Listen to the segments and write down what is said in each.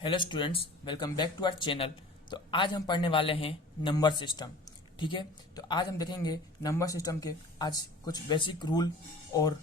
Hello students, welcome back to our channel. तो आज हम पढ़ने वाले हैं नंबर सिस्टम। ठीक है, तो आज हम देखेंगे नंबर सिस्टम के आज कुछ बेसिक रूल और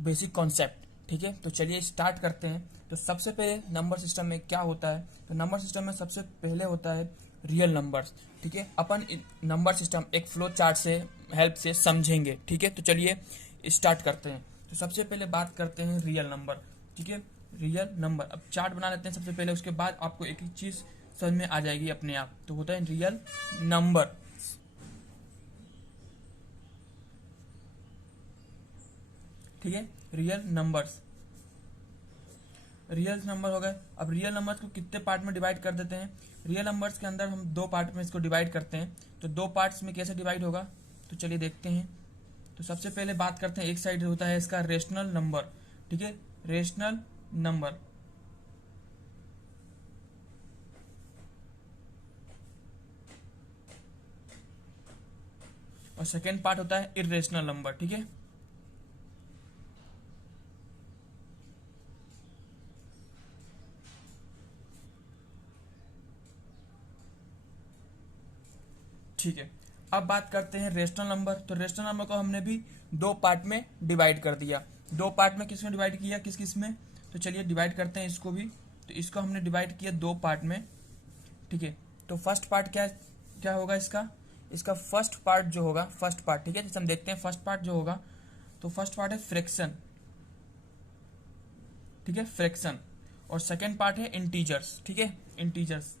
बेसिक कॉन्सेप्ट। ठीक है, तो चलिए स्टार्ट करते हैं। तो सबसे पहले नंबर सिस्टम में क्या होता है, तो नंबर सिस्टम में सबसे पहले होता है रियल नंबर्स। ठीक है, अपन नंबर सिस्टम एक फ्लो चार्ट से हेल्प से समझेंगे। ठीक है, तो चलिए स्टार्ट करते हैं। तो सबसे पहले बात करते हैं रियल नंबर। ठीक है, रियल नंबर। अब चार्ट बना लेते हैं सबसे पहले, उसके बाद आपको एक एक चीज समझ में आ जाएगी अपने आप। तो होता है रियल नंबर। ठीक है, रियल नंबर्स, रियल नंबर हो गए। अब रियल नंबर्स को कितने पार्ट में डिवाइड कर देते हैं, रियल नंबर्स के अंदर हम दो पार्ट में इसको डिवाइड करते हैं। तो दो पार्ट्स में कैसे डिवाइड होगा, तो चलिए देखते हैं। तो सबसे पहले बात करते हैं, एक साइड होता है इसका रेशनल नंबर। ठीक है, रेशनल नंबर, और सेकेंड पार्ट होता है इरेशनल नंबर। ठीक है, ठीक है। अब बात करते हैं रेशनल नंबर। तो रेशनल नंबर को हमने भी दो पार्ट में डिवाइड कर दिया। दो पार्ट में किसमें डिवाइड किया, किस किस में, तो चलिए डिवाइड करते हैं इसको भी। तो इसको हमने डिवाइड किया दो पार्ट में। ठीक है, तो फर्स्ट पार्ट क्या क्या होगा इसका, इसका फर्स्ट पार्ट जो होगा, फर्स्ट पार्ट, ठीक है, जैसे हम देखते हैं फर्स्ट पार्ट जो होगा, तो फर्स्ट पार्ट है फ्रैक्शन। ठीक है, फ्रैक्शन। और सेकेंड पार्ट है इंटीजर्स। ठीक है, इंटीजर्स।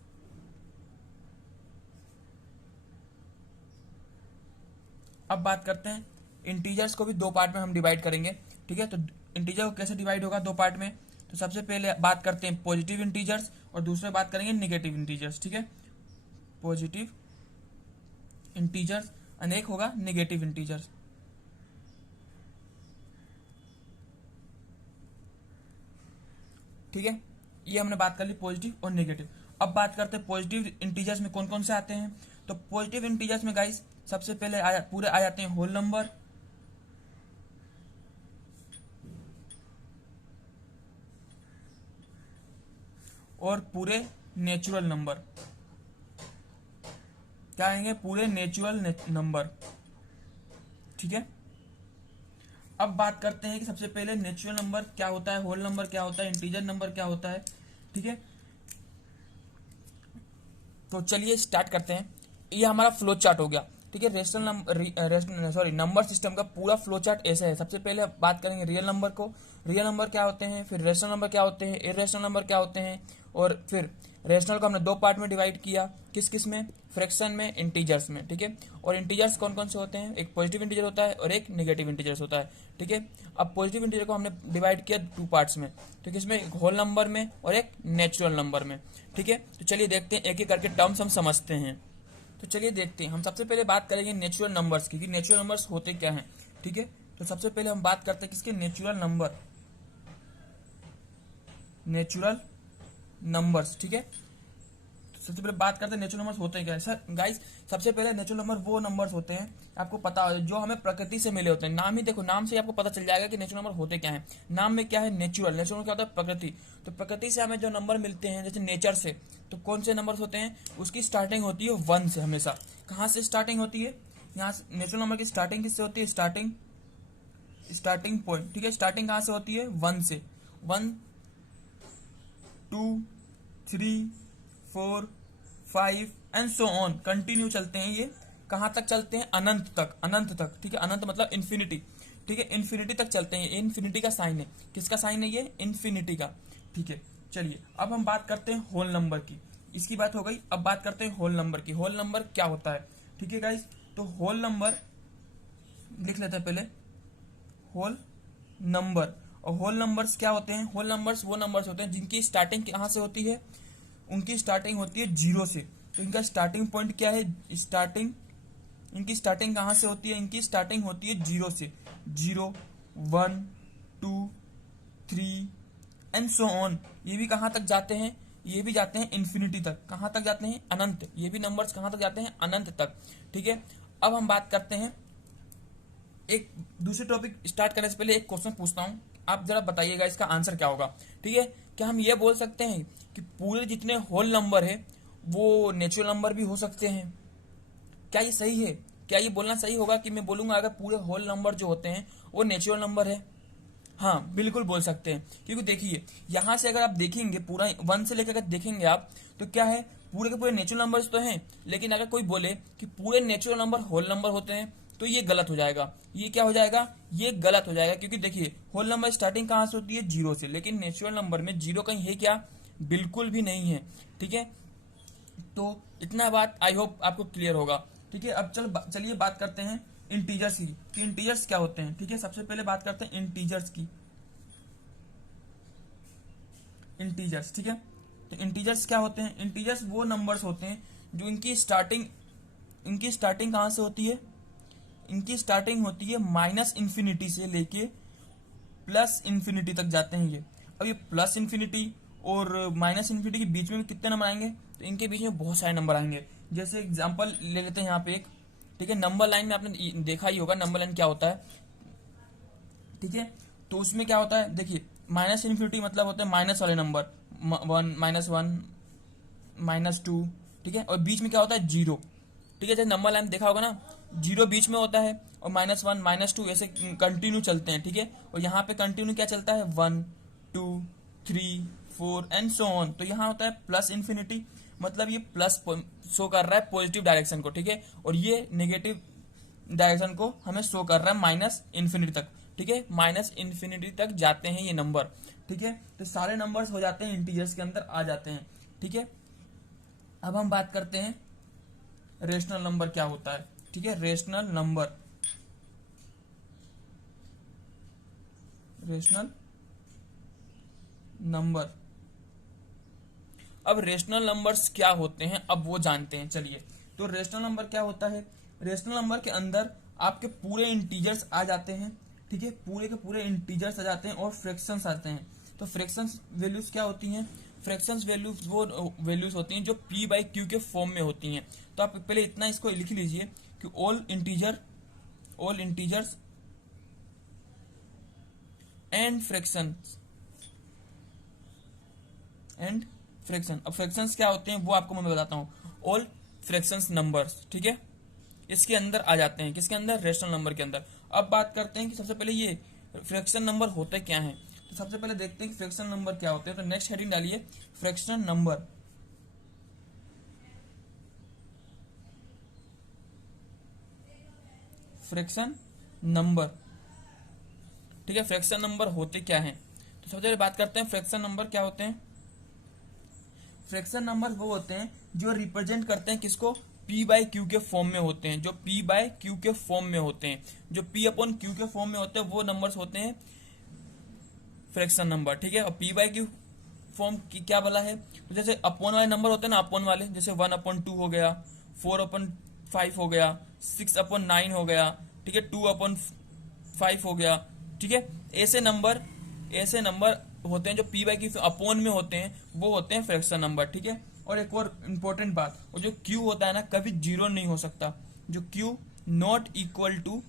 अब बात करते हैं इंटीजर्स को भी दो पार्ट में हम डिवाइड करेंगे। ठीक है, तो इंटीजर को कैसे डिवाइड होगा दो पार्ट में, तो सबसे पहले बात करते हैं पॉजिटिव इंटीजर्स और दूसरे बात करेंगे नेगेटिव इंटीजर्स। ठीक है, पॉजिटिव इंटीजर्स अनेक होगा नेगेटिव इंटीजर्स। ठीक है, ये हमने बात कर ली पॉजिटिव और नेगेटिव। अब बात करते हैं पॉजिटिव इंटीजर्स में कौन कौन से आते हैं। तो पॉजिटिव इंटीजर्स में गाइस सबसे पहले पूरे आ जाते हैं होल नंबर, और पूरे नेचुरल नंबर। क्या आएंगे, पूरे नेचुरल नंबर। ठीक है, अब बात करते हैं कि सबसे पहले नेचुरल नंबर क्या होता है, होल नंबर क्या होता है, इंटीजर नंबर क्या होता है। ठीक है, तो चलिए स्टार्ट करते हैं। ये हमारा फ्लो चार्ट हो गया। ठीक है, rational number, sorry, number system का पूरा फ्लो चार्ट ऐसे है। सबसे पहले बात करेंगे रियल नंबर को, रियल नंबर क्या होते हैं, फिर रेशनल नंबर क्या होते हैं, इरेशनल नंबर क्या होते हैं, और फिर रेशनल को हमने दो पार्ट में डिवाइड किया, किस किस में, फ्रैक्शन में, इंटीजर्स में। ठीक है, और इंटीजर्स कौन कौन से होते हैं, एक पॉजिटिव इंटीजर होता है और एक नेगेटिव इंटीजर्स होता है। ठीक है, अब पॉजिटिव इंटीजर को हमने डिवाइड किया टू पार्ट्स में, तो किसमें, एक होल नंबर में और एक नेचुरल नंबर में। ठीक है, तो चलिए देखते हैं, एक एक करके टर्म्स हम समझते हैं। तो चलिए देखते हैं, हम सबसे पहले बात करेंगे नेचुरल नंबर्स की, कि नेचुरल नंबर्स होते क्या हैं। ठीक है, तो सबसे पहले हम बात करते हैं किसके, नेचुरल नंबर, नेचुरल नंबर्स। ठीक है, तो सबसे पहले बात करते हैं नेचुरल नंबर्स होते हैं क्या है। सर गाइस, सबसे पहले नेचुरल नंबर वो नंबर्स होते हैं, आपको पता हो, जो हमें प्रकृति से मिले होते हैं। नाम ही देखो, नाम से ही आपको पता चल जाएगा कि नेचुरल नंबर होते क्या है। नाम में क्या है, नेचुरल, नेचुरल क्या होता है, प्रकृति। तो प्रकृति से हमें जो नंबर मिलते हैं, जैसे नेचर से, तो कौन से नंबर होते हैं, उसकी स्टार्टिंग होती है वन से हमेशा। कहाँ से स्टार्टिंग होती है, यहाँ से नेचुरल नंबर की स्टार्टिंग किससे होती है, स्टार्टिंग, स्टार्टिंग पॉइंट। ठीक है, स्टार्टिंग कहाँ से होती है, वन से। One, two, three, four, five and so on, continue चलते हैं ये। कहाँ तक चलते हैं, अनंत तक, अनंत तक। ठीक है, अनंत मतलब इन्फिनिटी। ठीक है, इन्फिनिटी तक चलते हैं। ये इन्फिनिटी का साइन है, किसका साइन है ये, इन्फिनिटी का। ठीक है, चलिए अब हम बात करते हैं होल नंबर की। इसकी बात हो गई, अब बात करते हैं होल नंबर की। होल नंबर क्या होता है, ठीक है गाइस, तो होल नंबर लिख लेते हैं पहले, होल नंबर। और होल नंबर्स क्या होते हैं, होल नंबर्स वो नंबर्स होते हैं जिनकी स्टार्टिंग कहाँ से होती है, उनकी स्टार्टिंग होती है जीरो से। तो इनका स्टार्टिंग पॉइंट क्या है, स्टार्टिंग, इनकी स्टार्टिंग कहाँ से होती है, इनकी स्टार्टिंग होती है जीरो से। Zero, one, two, three and so on. ये भी कहाँ तक जाते हैं, ये भी जाते हैं इन्फिनिटी तक। कहाँ तक जाते हैं, अनंत। ये भी नंबर्स कहाँ तक जाते हैं, अनंत तक। ठीक है, अब हम बात करते हैं, एक दूसरे टॉपिक स्टार्ट करने से पहले एक क्वेश्चन पूछता हूँ, आप जरा बताइएगा इसका आंसर क्या होगा। ठीक है, क्या हम ये बोल सकते हैं कि पूरे जितने होल नंबर है वो नेचुरल नंबर भी हो सकते हैं? क्या ये सही है? क्या ये बोलना सही होगा कि मैं बोलूंगा अगर पूरे होल नंबर जो होते हैं वो नेचुरल नंबर है? हाँ, बिल्कुल बोल सकते हैं, क्योंकि देखिए यहां से अगर आप देखेंगे पूरा 1 से लेकर अगर देखेंगे आप, तो क्या है, पूरे के पूरे नेचुरल नंबर्स तो हैं, लेकिन अगर कोई बोले कि पूरे नेचुरल नंबर होल नंबर होते हैं तो ये गलत हो जाएगा। ये क्या हो जाएगा? ये गलत हो जाएगा, क्योंकि देखिए होल नंबर स्टार्टिंग कहाँ से होती है? 0 से, लेकिन नेचुरल नंबर में 0 कहीं है क्या? बिल्कुल भी नहीं है। ठीक है, तो इतना बात आई होप आपको क्लियर होगा। ठीक है, अब चलिए बात करते हैं इंटीजर्स की, कि इंटीजर्स क्या होते हैं। ठीक है, सबसे पहले बात करते हैं इंटीजर्स की। इंटीजर्स, ठीक है, तो इंटीजर्स क्या होते हैं? इंटीजर्स वो नंबर्स होते हैं जो इनकी स्टार्टिंग कहाँ से होती है? इनकी स्टार्टिंग होती है माइनस इन्फिनिटी से लेके प्लस इन्फिनिटी तक जाते हैं ये। अब ये प्लस इन्फिनिटी और माइनस इन्फिनिटी के बीच में कितने नंबर आएंगे? तो इनके बीच में बहुत सारे नंबर आएंगे। जैसे एग्जांपल ले लेते हैं यहाँ पे एक, ठीक है, नंबर लाइन में आपने देखा ही होगा नंबर लाइन क्या होता है। ठीक है, तो उसमें क्या होता है, देखिए माइनस इन्फिनिटी मतलब होता है माइनस वाले नंबर, 1 -1 -2, ठीक है, और बीच में क्या होता है? 0। ठीक है, जैसे नंबर लाइन देखा होगा ना, 0 बीच में होता है और -1 -2 ऐसे कंटिन्यू चलते हैं। ठीक है, और यहाँ पे कंटिन्यू क्या चलता है? 1 2 3 4 एंड सो ऑन। तो यहाँ होता है प्लस इन्फिनिटी, मतलब ये प्लस शो कर रहा है पॉजिटिव डायरेक्शन को। ठीक है, और ये नेगेटिव डायरेक्शन को हमें शो कर रहा है माइनस इन्फिनिटी तक। ठीक है, माइनस इन्फिनिटी तक जाते हैं ये नंबर। ठीक है, तो सारे नंबर्स हो जाते हैं इंटीजर्स के अंदर आ जाते हैं। ठीक है, अब हम बात करते हैं रेशनल नंबर क्या होता है। ठीक है, रेशनल नंबर अब रेशनल नंबर्स क्या होते हैं अब वो जानते हैं। चलिए, तो रेशनल नंबर क्या होता है? रेशनल नंबर के अंदर आपके पूरे इंटीजर्स आ जाते हैं। ठीक है, पूरे के पूरे इंटीजर्स आ जाते हैं और फ्रैक्शंस आते हैं। तो फ्रैक्शंस वैल्यूज क्या होती हैं? फ्रैक्शंस वैल्यूज वो वैल्यूज होती हैं जो p/q के फॉर्म में होती हैं। तो आप पहले इतना इसको लिख लीजिए कि ऑल इंटीजर्स एंड फ्रैक्शन। अब फ्रैक्शंस क्या होते हैं वो आपको मैं बताता हूँ। ऑल फ्रैक्शंस नंबर्स, ठीक है, इसके अंदर आ जाते हैं। किसके अंदर? रेशनल नंबर के अंदर। अब बात करते हैं कि सबसे पहले ये फ्रैक्शन नंबर होते क्या हैं। तो सबसे पहले देखते हैं कि फ्रैक्शन नंबर क्या होते हैं। तो नेक्स्ट हेडिंग डालिए फ्रैक्शन नंबर। फ्रैक्शन नंबर, ठीक है, फ्रैक्शन नंबर होते क्या हैं? तो सबसे पहले बात करते हैं फ्रैक्शन नंबर क्या होते हैं। फ्रैक्शन नंबर वो होते हैं जो रिप्रेजेंट करते हैं किसको? p/q के फॉर्म में होते हैं। जो p/q के फॉर्म में होते हैं, जो p/q के फॉर्म में होते हैं वो नंबर्स होते हैं फ्रैक्शन नंबर। ठीक है, और p/q फॉर्म की क्या बोला है? तो जैसे अपॉन वाले नंबर होते हैं ना, अपॉन वाले, जैसे 1/2 हो गया, 4/5 हो गया, 6/9 हो गया, ठीक है, 2/5 हो गया। ठीक है, ऐसे नंबर होते हैं जो p/q अपॉन में होते हैं, वो होते हैं फ्रैक्शन नंबर। ठीक है, और एक और इम्पोर्टेंट बात, और जो q होता है ना, कभी 0 नहीं हो सकता। जो q नॉट इक्वल टू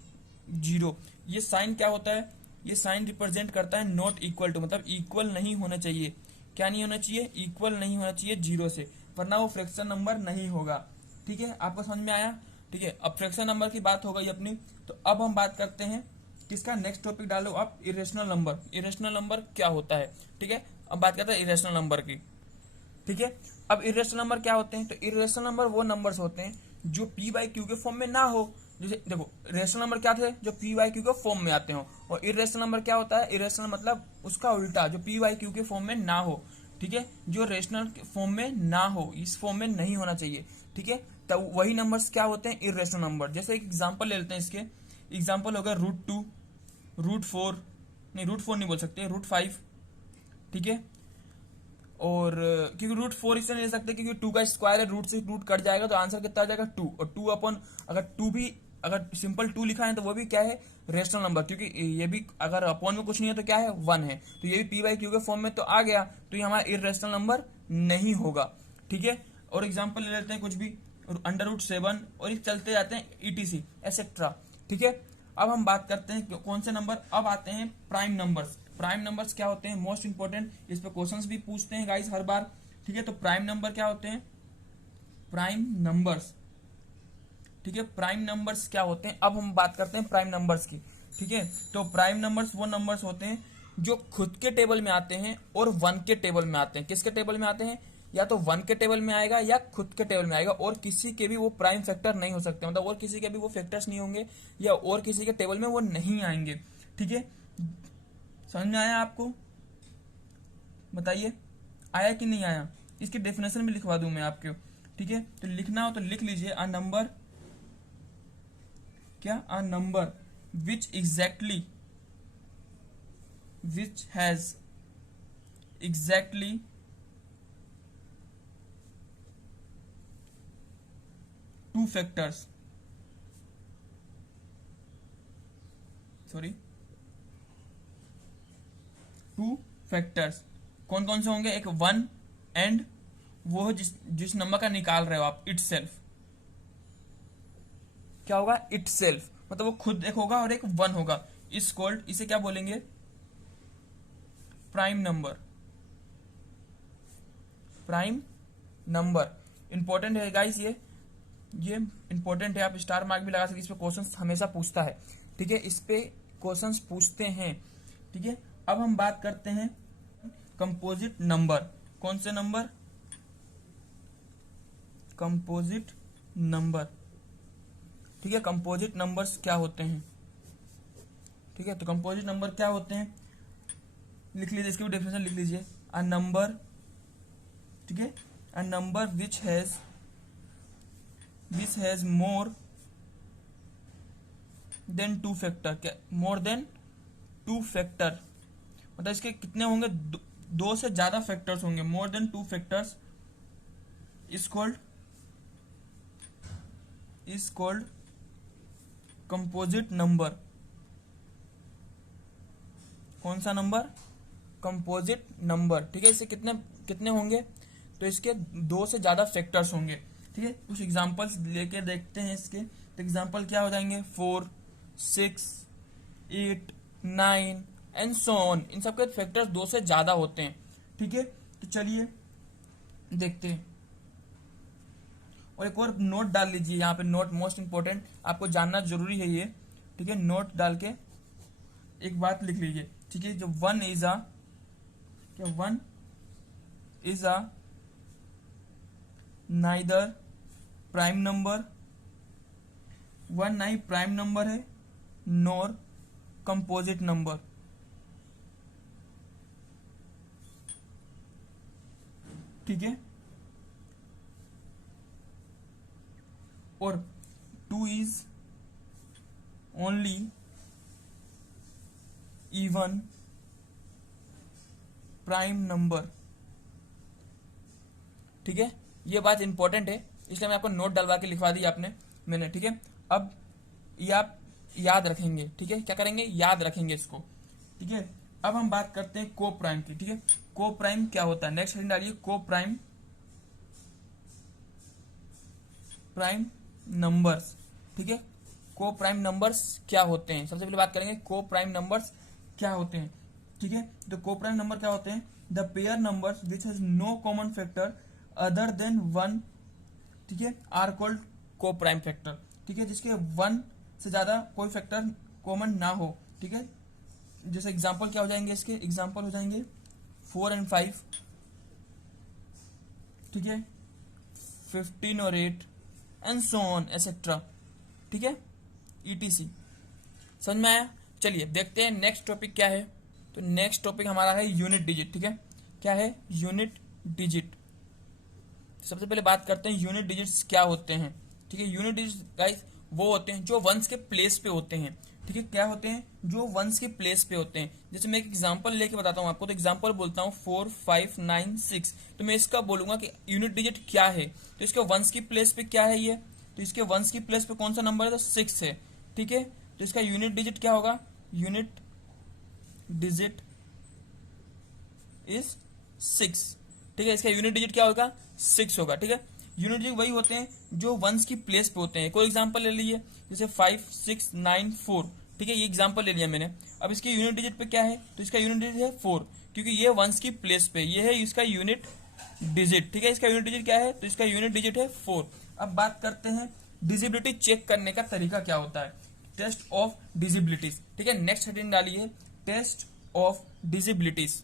0, ये साइन क्या होता है? ये साइन रिप्रेजेंट करता है नॉट इक्वल टू, मतलब इक्वल नहीं होना चाहिए। क्या नहीं होना चाहिए? इक्वल नहीं होना चाहिए 0 से, वरना वो फ्रैक्शन नंबर नहीं होगा। ठीक है, आपको समझ में आया? ठीक है, अब फ्रैक्शन नंबर की बात हो गई अपनी। तो अब हम बात करते हैं किसका? नेक्स्ट टॉपिक डालो आप, इरेशनल नंबर। इरेशनल नंबर क्या होता है? ठीक है, अब बात करते हैं इरेशनल नंबर की। ठीक है, अब इरेशनल नंबर क्या होते हैं? तो इरेशनल नंबर वो नंबर्स होते हैं जो p/q के फॉर्म में ना हो। जैसे देखो, रेशनल नंबर क्या थे? जो p/q के फॉर्म में आते हो। और इरेशनल नंबर क्या होता है? इरेशनल मतलब उसका उल्टा, जो p/q के फॉर्म में ना हो। ठीक है, जो रेशनल फॉर्म में ना हो, इस फॉर्म में नहीं होना चाहिए। ठीक है, तो वही नंबर्स क्या होते हैं? Irrational number. जैसे एक एग्जाम्पल ले लेते हैं इसके। एग्जाम्पल होगा √2, √4, नहीं √4 नहीं बोल सकते, √5। ठीक है, और क्योंकि √4 इससे नहीं ले सकते क्योंकि 2 का स्क्वायर है, रूट से रूट कट जाएगा तो आंसर कितना आ जाएगा? 2। और 2 अपॉन, अगर 2 भी, अगर सिंपल 2 लिखा है तो वो भी क्या है? रेशनल नंबर, क्योंकि ये भी अगर अपॉन में कुछ नहीं है तो क्या है? 1 है। तो ये भी p/q के फॉर्म में तो आ गया, तो ये हमारा इरेशनल नंबर नहीं होगा। ठीक है, और एग्जाम्पल ले लेते हैं कुछ भी, √7, और ये चलते जाते हैं etc एक्सेट्रा। ठीक है, अब हम बात करते हैं कौन से नंबर। अब आते हैं प्राइम नंबर्स। प्राइम नंबर्स क्या होते हैं, मोस्ट इंपॉर्टेंट, इस पे क्वेश्चंस भी पूछते हैं गाइस हर बार, ठीक है। तो प्राइम नंबर क्या होते हैं, प्राइम नंबर्स, ठीक है। प्राइम नंबर्स क्या होते हैं, अब हम बात करते हैं प्राइम नंबर्स की, ठीक है। तो प्राइम नंबर्स वो नंबर्स होते हैं जो खुद के टेबल में आते हैं और वन के टेबल में आते हैं। किसके टेबल में आते हैं, या तो वन के टेबल में आएगा या खुद के टेबल में आएगा, और किसी के भी वो प्राइम फैक्टर नहीं हो सकते, मतलब और किसी के भी वो फैक्टर्स नहीं होंगे या और किसी के टेबल में वो नहीं आएंगे, ठीक है। समझ में आया आपको, बताइए आया कि नहीं आया। इसकी डेफिनेशन भी लिखवा दूं मैं आपको, ठीक है। तो लिखना हो तो लिख लीजिए, अ नंबर क्या, a number which has exactly two factors, two factors. कौन कौन से होंगे, एक वन एंड वो है जिस नंबर का निकाल रहे हो आप, इट सेल्फ, क्या होगा, इट सेल्फ, मतलब वो खुद एक होगा और एक वन होगा, इस कॉल्ड, इसे क्या बोलेंगे, prime number. Prime number important है गाइस, ये इंपॉर्टेंट है, आप स्टार मार्क भी लगा सकते, इस पे क्वेश्चंस हमेशा पूछता है, ठीक है। इस पे क्वेश्चंस पूछते हैं, ठीक है। अब हम बात करते हैं कंपोजिट नंबर। कौन से नंबर, कंपोजिट नंबर, ठीक है। कंपोजिट नंबर्स क्या होते हैं, ठीक है। तो कंपोजिट नंबर क्या होते हैं, लिख लीजिए, इसकी भी डेफिनेशन लिख लीजिए, अ नंबर, ठीक है, a number which has more than two factor, क्या, मोर देन टू फैक्टर, मतलब इसके कितने होंगे, दो से ज्यादा फैक्टर्स होंगे, more than two factors is called composite number. कौन सा नंबर, कंपोजिट नंबर, ठीक है। इससे कितने कितने होंगे, तो इसके दो से ज्यादा फैक्टर्स होंगे, ठीक है। कुछ एग्जांपल्स लेके देखते हैं इसके। तो एग्जांपल क्या हो जाएंगे, 4, 6, 8, 9 एंड सो ऑन, इन सबके फैक्टर्स दो से ज्यादा होते हैं, ठीक है। तो चलिए देखते हैं, और एक और नोट डाल लीजिए यहाँ पे, नोट मोस्ट इंपॉर्टेंट, आपको जानना जरूरी है ये, ठीक है। नोट डाल के एक बात लिख लीजिए, ठीक है। जो one is a neither prime number, one नहीं प्राइम नंबर है, नॉर कंपोजिट नंबर, ठीक है। और 2 is only even prime number, ठीक है। ये बात इंपॉर्टेंट है, इसलिए मैं आपको नोट डलवा के लिखवा दी मैंने, ठीक है। अब ये आप याद रखेंगे, ठीक है, क्या करेंगे, याद रखेंगे इसको, ठीक है। अब हम बात करते हैं को प्राइम की, ठीक है। को प्राइम क्या होता है, नेक्स्ट हेडिंग डालिए, को प्राइम नंबर्स, ठीक है। को प्राइम नंबर्स क्या होते हैं, सबसे पहले बात करेंगे को प्राइम नंबर्स क्या होते हैं, ठीक है। तो को प्राइम नंबर क्या होते हैं, the pair numbers which has no common factor other than 1, ठीक है, are called coprime factor, ठीक है। जिसके 1 से ज्यादा कोई फैक्टर कॉमन ना हो, ठीक है। जैसे एग्जांपल क्या हो जाएंगे, इसके एग्जांपल हो जाएंगे 4 and 5, ठीक है, 15 और 8 एंड सो ऑन एसेट्रा, ठीक है, ETC। समझ में आया। चलिए देखते हैं नेक्स्ट टॉपिक क्या है। तो नेक्स्ट टॉपिक हमारा है यूनिट डिजिट, ठीक है। क्या है, यूनिट डिजिट। सबसे पहले बात करते हैं यूनिट डिजिट्स क्या होते हैं, ठीक है। यूनिट डिजिट गाइस वो होते हैं जो वंस के प्लेस पे होते हैं, ठीक है। क्या होते हैं, जो वंस के प्लेस पे होते हैं। जैसे मैं एक एग्जांपल लेके बताता हूँ आपको, तो एग्जांपल बोलता हूँ 4, 5, 9, 6, तो मैं इसका बोलूंगा कि यूनिट डिजिट क्या है, तो इसके वंस की प्लेस पे क्या है ये, तो इसके वंस की प्लेस पे कौन सा नंबर है, तो 6 है, ठीक है। तो इसका यूनिट डिजिट क्या होगा, यूनिट डिजिट इज 6, ठीक है। इसका यूनिट डिजिट क्या होगा, 6 होगा, ठीक है। यूनिट डिजिट वही होते हैं जो वंस की प्लेस पे होते हैं। कोई एग्जांपल ले लीजिए, जैसे 5, 6, 9, 4, ठीक है, ये एग्जांपल ले लिया मैंने। अब इसके यूनिट डिजिट पे क्या है, तो इसका यूनिट डिजिट है 4, क्योंकि ये वंस की प्लेस पे, ये है इसका यूनिट डिजिट। ठीक है, इसका यूनिट डिजिट क्या है, तो इसका यूनिट डिजिट है 4। अब बात करते हैं डिजिबिलिटी चेक करने का तरीका क्या होता है, टेस्ट ऑफ डिजिबिलिटीज। ठीक है, नेक्स्ट हेडिंग डालिए टेस्ट ऑफ डिजिबिलिटीज।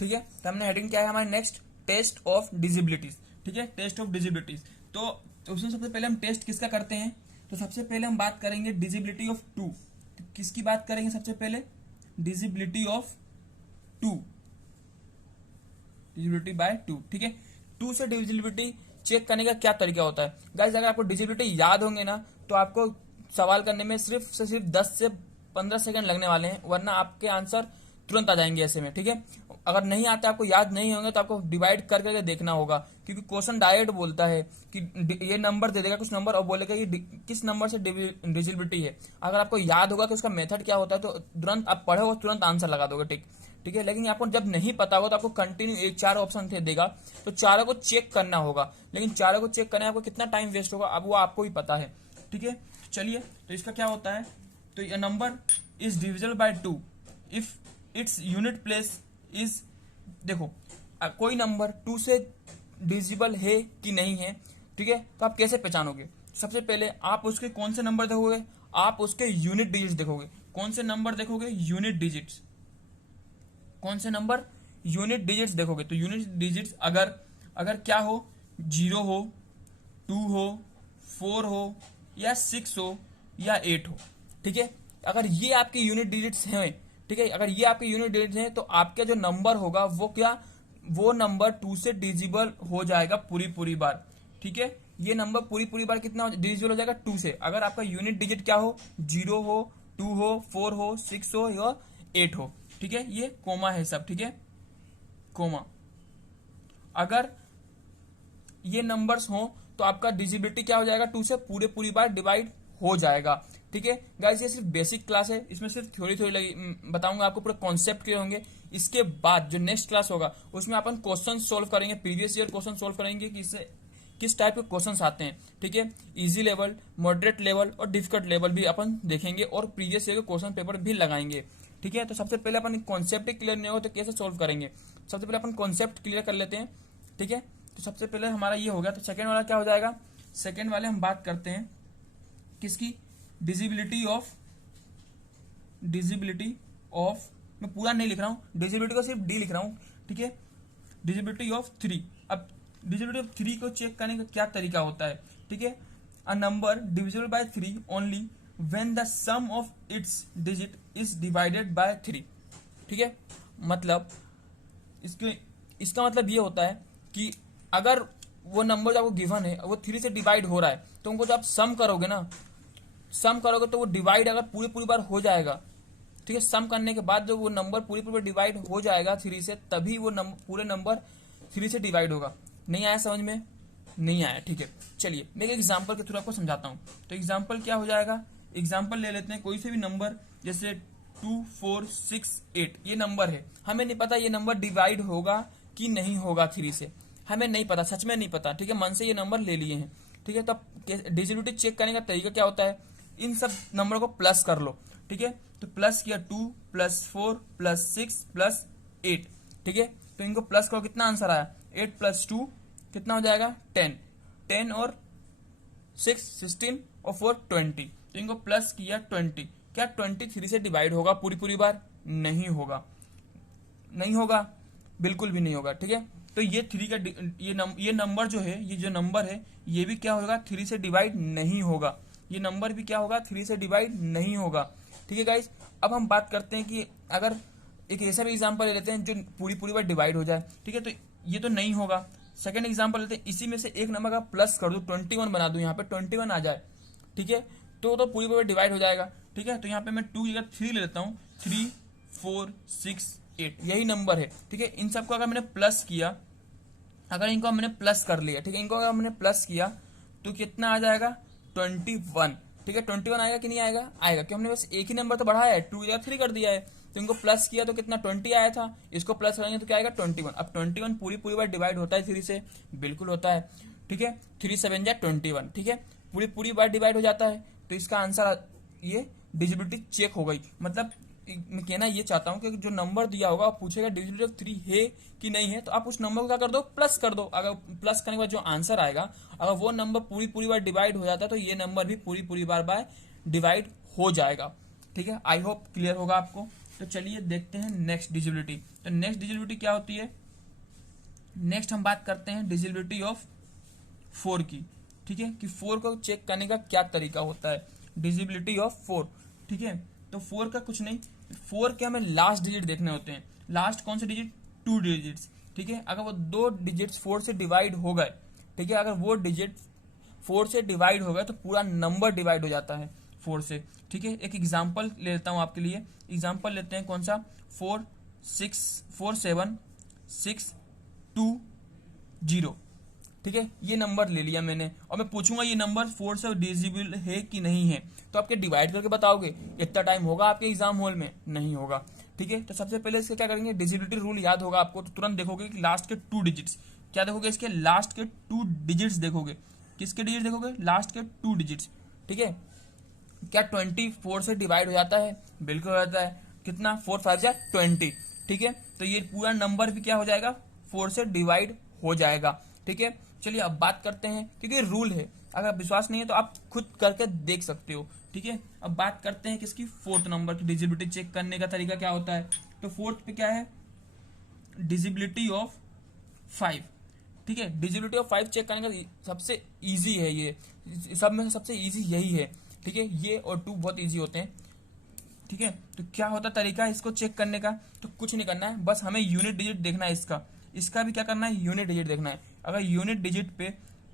ठीक है, तो हमने हेडिंग क्या है हमारे नेक्स्ट, टेस्ट ऑफ डिजिबिलिटीज। ठीक है, टेस्ट ऑफ डिजिबिलिटीज। तो उसमें सबसे पहले हम टेस्ट किसका करते हैं, तो सबसे पहले हम बात करेंगे डिजिबिलिटी ऑफ 2। किसकी बात करेंगे सबसे पहले, डिजिबिलिटी ऑफ 2, डिजिबिलिटी बाय 2। ठीक है, 2 से डिजिबिलिटी चेक करने का क्या तरीका होता है गाइस, अगर आपको डिजिबिलिटी याद होंगे ना तो आपको सवाल करने में सिर्फ 10 से 15 सेकंड लगने वाले हैं, वरना आपके आंसर तुरंत आ जाएंगे ऐसे में। ठीक है, अगर नहीं आते, आपको याद नहीं होंगे, तो आपको डिवाइड कर करके देखना होगा, क्योंकि क्वेश्चन डायरेक्ट बोलता है कि ये नंबर दे देगा कुछ नंबर और बोलेगा कि किस नंबर से डिजिबिलिटी है। अगर आपको याद होगा कि उसका मेथड क्या होता है तो तुरंत आप पढ़े हो, तुरंत आंसर लगा दोगे। ठीक है, लेकिन आपको जब नहीं पता होगा तो आपको कंटिन्यू 4 ऑप्शन देगा, तो चारों को चेक करना होगा। लेकिन चारों को चेक करने में आपको कितना टाइम वेस्ट होगा, अब वो आपको ही पता है। ठीक है, चलिए, तो इसका क्या होता है, तो ये number is divisible by 2 if its unit place is, देखो कोई नंबर 2 से डिविजिबल है कि नहीं है। ठीक है, तो आप कैसे पहचानोगे, सबसे पहले आप उसके कौन से नंबर देखोगे, आप उसके यूनिट डिजिट्स देखोगे। कौन से नंबर देखोगे, यूनिट डिजिट्स। कौन से नंबर, यूनिट डिजिट्स देखोगे। तो यूनिट डिजिट्स अगर क्या हो, 0 हो, 2 हो, 4 हो, या 6 हो, या 8 हो। ठीक है, अगर ये आपके यूनिट डिजिट्स हैं, ठीक है, अगर ये आपके यूनिट डिजिट्स हैं, तो आपका जो नंबर होगा वो नंबर 2 से डिजिबल हो जाएगा पूरी बार। ठीक है, ये नंबर पूरी बार कितना डिजिबल हो जाएगा, 2 से। अगर आपका यूनिट डिजिट क्या हो, 0 हो, 2 हो, 4 हो, 6 हो, या 8 हो। ठीक है, ये कोमा है सब। ठीक है, कोमा। अगर ये नंबर्स हो तो आपका डिजिबिलिटी क्या हो जाएगा, 2 से पूरी बार डिवाइड हो जाएगा। ठीक है गाइस, ये सिर्फ बेसिक क्लास है, इसमें सिर्फ थ्योरी बताऊंगा आपको, पूरे कॉन्सेप्ट क्लियर होंगे। इसके बाद जो नेक्स्ट क्लास होगा उसमें अपन क्वेश्चन सोल्व करेंगे, प्रीवियस ईयर क्वेश्चन सोल्व करेंगे कि इससे किस टाइप के क्वेश्चंस आते हैं। ठीक है, इजी लेवल, मॉडरेट लेवल और डिफिकल्ट लेवल भी अपन देखेंगे, और प्रीवियस ईयर के क्वेश्चन पेपर भी लगाएंगे। ठीक है, तो सबसे पहले अपन कॉन्सेप्ट क्लियर नहीं होगा तो कैसे सोल्व करेंगे, सबसे पहले अपन कॉन्सेप्ट क्लियर कर लेते हैं। ठीक है, तो सबसे पहले हमारा ये हो गया, तो सेकंड वाला क्या हो जाएगा, सेकंड वाले हम बात करते हैं किसकी, डिजिबिलिटी ऑफ, मैं पूरा नहीं लिख रहा हूं, डिजिबिलिटी को सिर्फ डी लिख रहा हूं। ठीक है, डिजिबिलिटी ऑफ 3। अब डिजिबिलिटी ऑफ 3 को चेक करने का क्या तरीका होता है। ठीक है, a number divisible by 3 only when the sum of its digit is divided by 3। ठीक है, मतलब इसका मतलब ये होता है कि अगर वो नंबर जो आपको गिवन है वो 3 से डिवाइड हो रहा है, तो उनको जब आप सम करोगे तो वो डिवाइड अगर पूरी बार हो जाएगा। ठीक है, सम करने के बाद जो वो नंबर पूरी बार डिवाइड हो जाएगा 3 से, तभी वो पूरे नंबर 3 से डिवाइड होगा। नहीं आया समझ में, नहीं आया। ठीक है, चलिए मैं एक एग्जाम्पल के थ्रू आपको समझाता हूँ। तो एग्जाम्पल क्या हो जाएगा, एग्जाम्पल ले लेते हैं कोई से भी नंबर, जैसे 2, 4, 6, 8 ये नंबर है, हमें नहीं पता ये नंबर डिवाइड होगा कि नहीं होगा 3 से, हमें नहीं पता, सच में नहीं पता। ठीक है, मन से ये नंबर ले लिए हैं। ठीक है, तब डिजिबिलिटी चेक करने का तरीका क्या होता है, इन सब नंबर को प्लस कर लो। ठीक है, तो प्लस किया 2 + 4 + 6 + 8। ठीक है, तो इनको प्लस करो, कितना आंसर आया, 8 + 2 कितना हो जाएगा, 10 और 6 16 और 4 20। तो इनको प्लस किया 20, क्या 20 3 से डिवाइड होगा पूरी बार, नहीं होगा, नहीं होगा, बिल्कुल भी नहीं होगा। ठीक है, तो ये 3 का ये नंबर जो है, ये जो नंबर है ये भी क्या होगा, 3 से डिवाइड नहीं होगा, ये नंबर भी क्या होगा, 3 से डिवाइड नहीं होगा। ठीक है गाइस, अब हम बात करते हैं कि अगर एक ऐसा भी एग्जांपल ले लेते हैं जो पूरी बार डिवाइड हो जाए। ठीक है, तो ये तो नहीं होगा। सेकंड एग्जांपल लेते हैं, इसी में से एक नंबर का प्लस कर दूं, 21 बना दूं, यहाँ पे 21 आ जाए। ठीक है, तो पूरी बार डिवाइड हो जाएगा। ठीक है, तो यहाँ पे मैं 2 की जगह 3 ले लेता हूँ, 3 4 6 8 यही नंबर है। ठीक है, इन सबको अगर मैंने प्लस किया, अगर इनको हमने प्लस कर लिया, ठीक है, इनको अगर हमने प्लस किया तो कितना आ जाएगा, 21। ठीक है, 21 आएगा कि नहीं आएगा, आएगा, क्योंकि हमने बस एक ही नंबर तो बढ़ाया है, 2 या 3 कर दिया है, तो इनको प्लस किया तो कितना 20 आया था, इसको प्लस करेंगे तो क्या आएगा 21। अब 21 पूरी बार डिवाइड होता है 3 से, बिल्कुल होता है। ठीक है, 3 7 जा 21। ठीक है, पूरी बार डिवाइड हो जाता है, तो इसका आंसर ये डिजिबिलिटी चेक हो गई। मतलब मैं कहना ये चाहता हूँ कि जो नंबर दिया होगा आप पूछेगा डिजिबिलिटी ऑफ 3 है कि नहीं है, तो आप उस नंबर को क्या कर दो, प्लस कर दो। अगर प्लस करने के बाद जो आंसर आएगा, अगर वो नंबर पूरी पूरी बार डिवाइड हो जाता है तो ये नंबर भी पूरी पूरी बार बाय डिवाइड हो जाएगा। ठीक है, आई होप क्लियर होगा आपको। तो चलिए देखते हैं नेक्स्ट डिजिबिलिटी। तो नेक्स्ट डिजिबिलिटी क्या होती है, नेक्स्ट हम बात करते हैं डिजिबिलिटी ऑफ 4 की। ठीक है, कि 4 को चेक करने का क्या तरीका होता है, डिजिबिलिटी ऑफ 4। ठीक है, तो 4 का कुछ नहीं, 4 के हमें लास्ट डिजिट देखने होते हैं। लास्ट कौन से डिजिट, 2 डिजिट्स। ठीक है, अगर वो 2 डिजिट्स 4 से डिवाइड हो गए, ठीक है, अगर वो डिजिट 4 से डिवाइड हो गए तो पूरा नंबर डिवाइड हो जाता है 4 से। ठीक है, एक एग्जांपल ले लेता हूं आपके लिए। एग्जांपल लेते हैं कौन सा, 4 7 6 2 0। ठीक है, ये नंबर ले लिया मैंने और मैं पूछूंगा ये नंबर 4 से डिविजिबल है कि नहीं है, तो आपके डिवाइड करके बताओगे। इतना टाइम होगा आपके एग्जाम हॉल में, नहीं होगा। ठीक है, तो सबसे पहले इसके क्या करेंगे, डिजिबिलिटी रूल याद होगा आपको, तो तुरंत देखोगे कि लास्ट के 2 डिजिट्स, क्या देखोगे, इसके लास्ट के 2 डिजिट्स देखोगे। किसके डिजिट देखोगे, लास्ट के 2 डिजिट्स। ठीक है, क्या 24 से डिवाइड हो जाता है, बिल्कुल हो जाता है। कितना, 4 5 जा 20। ठीक है, तो ये पूरा नंबर भी क्या हो जाएगा, 4 से डिवाइड हो जाएगा। ठीक है, चलिए अब बात करते हैं, क्योंकि रूल है, अगर विश्वास नहीं है तो आप खुद करके देख सकते हो। ठीक है, अब बात करते हैं किसकी, 4th नंबर की डिजिबिलिटी चेक करने का तरीका क्या होता है। तो 4th पे क्या है, डिजिबिलिटी ऑफ 5। ठीक है, डिजिबिलिटी ऑफ 5 चेक करने का सबसे इजी है, ये सब में से सबसे इजी यही है। ठीक है, ये और 2 बहुत इजी होते हैं। ठीक है, तो क्या होता है तरीका इसको चेक करने का, तो कुछ नहीं करना है, बस हमें यूनिट डिजिट देखना है। इसका भी क्या करना है, यूनिट डिजिट देखना है। अगर यूनिट डिजिट पे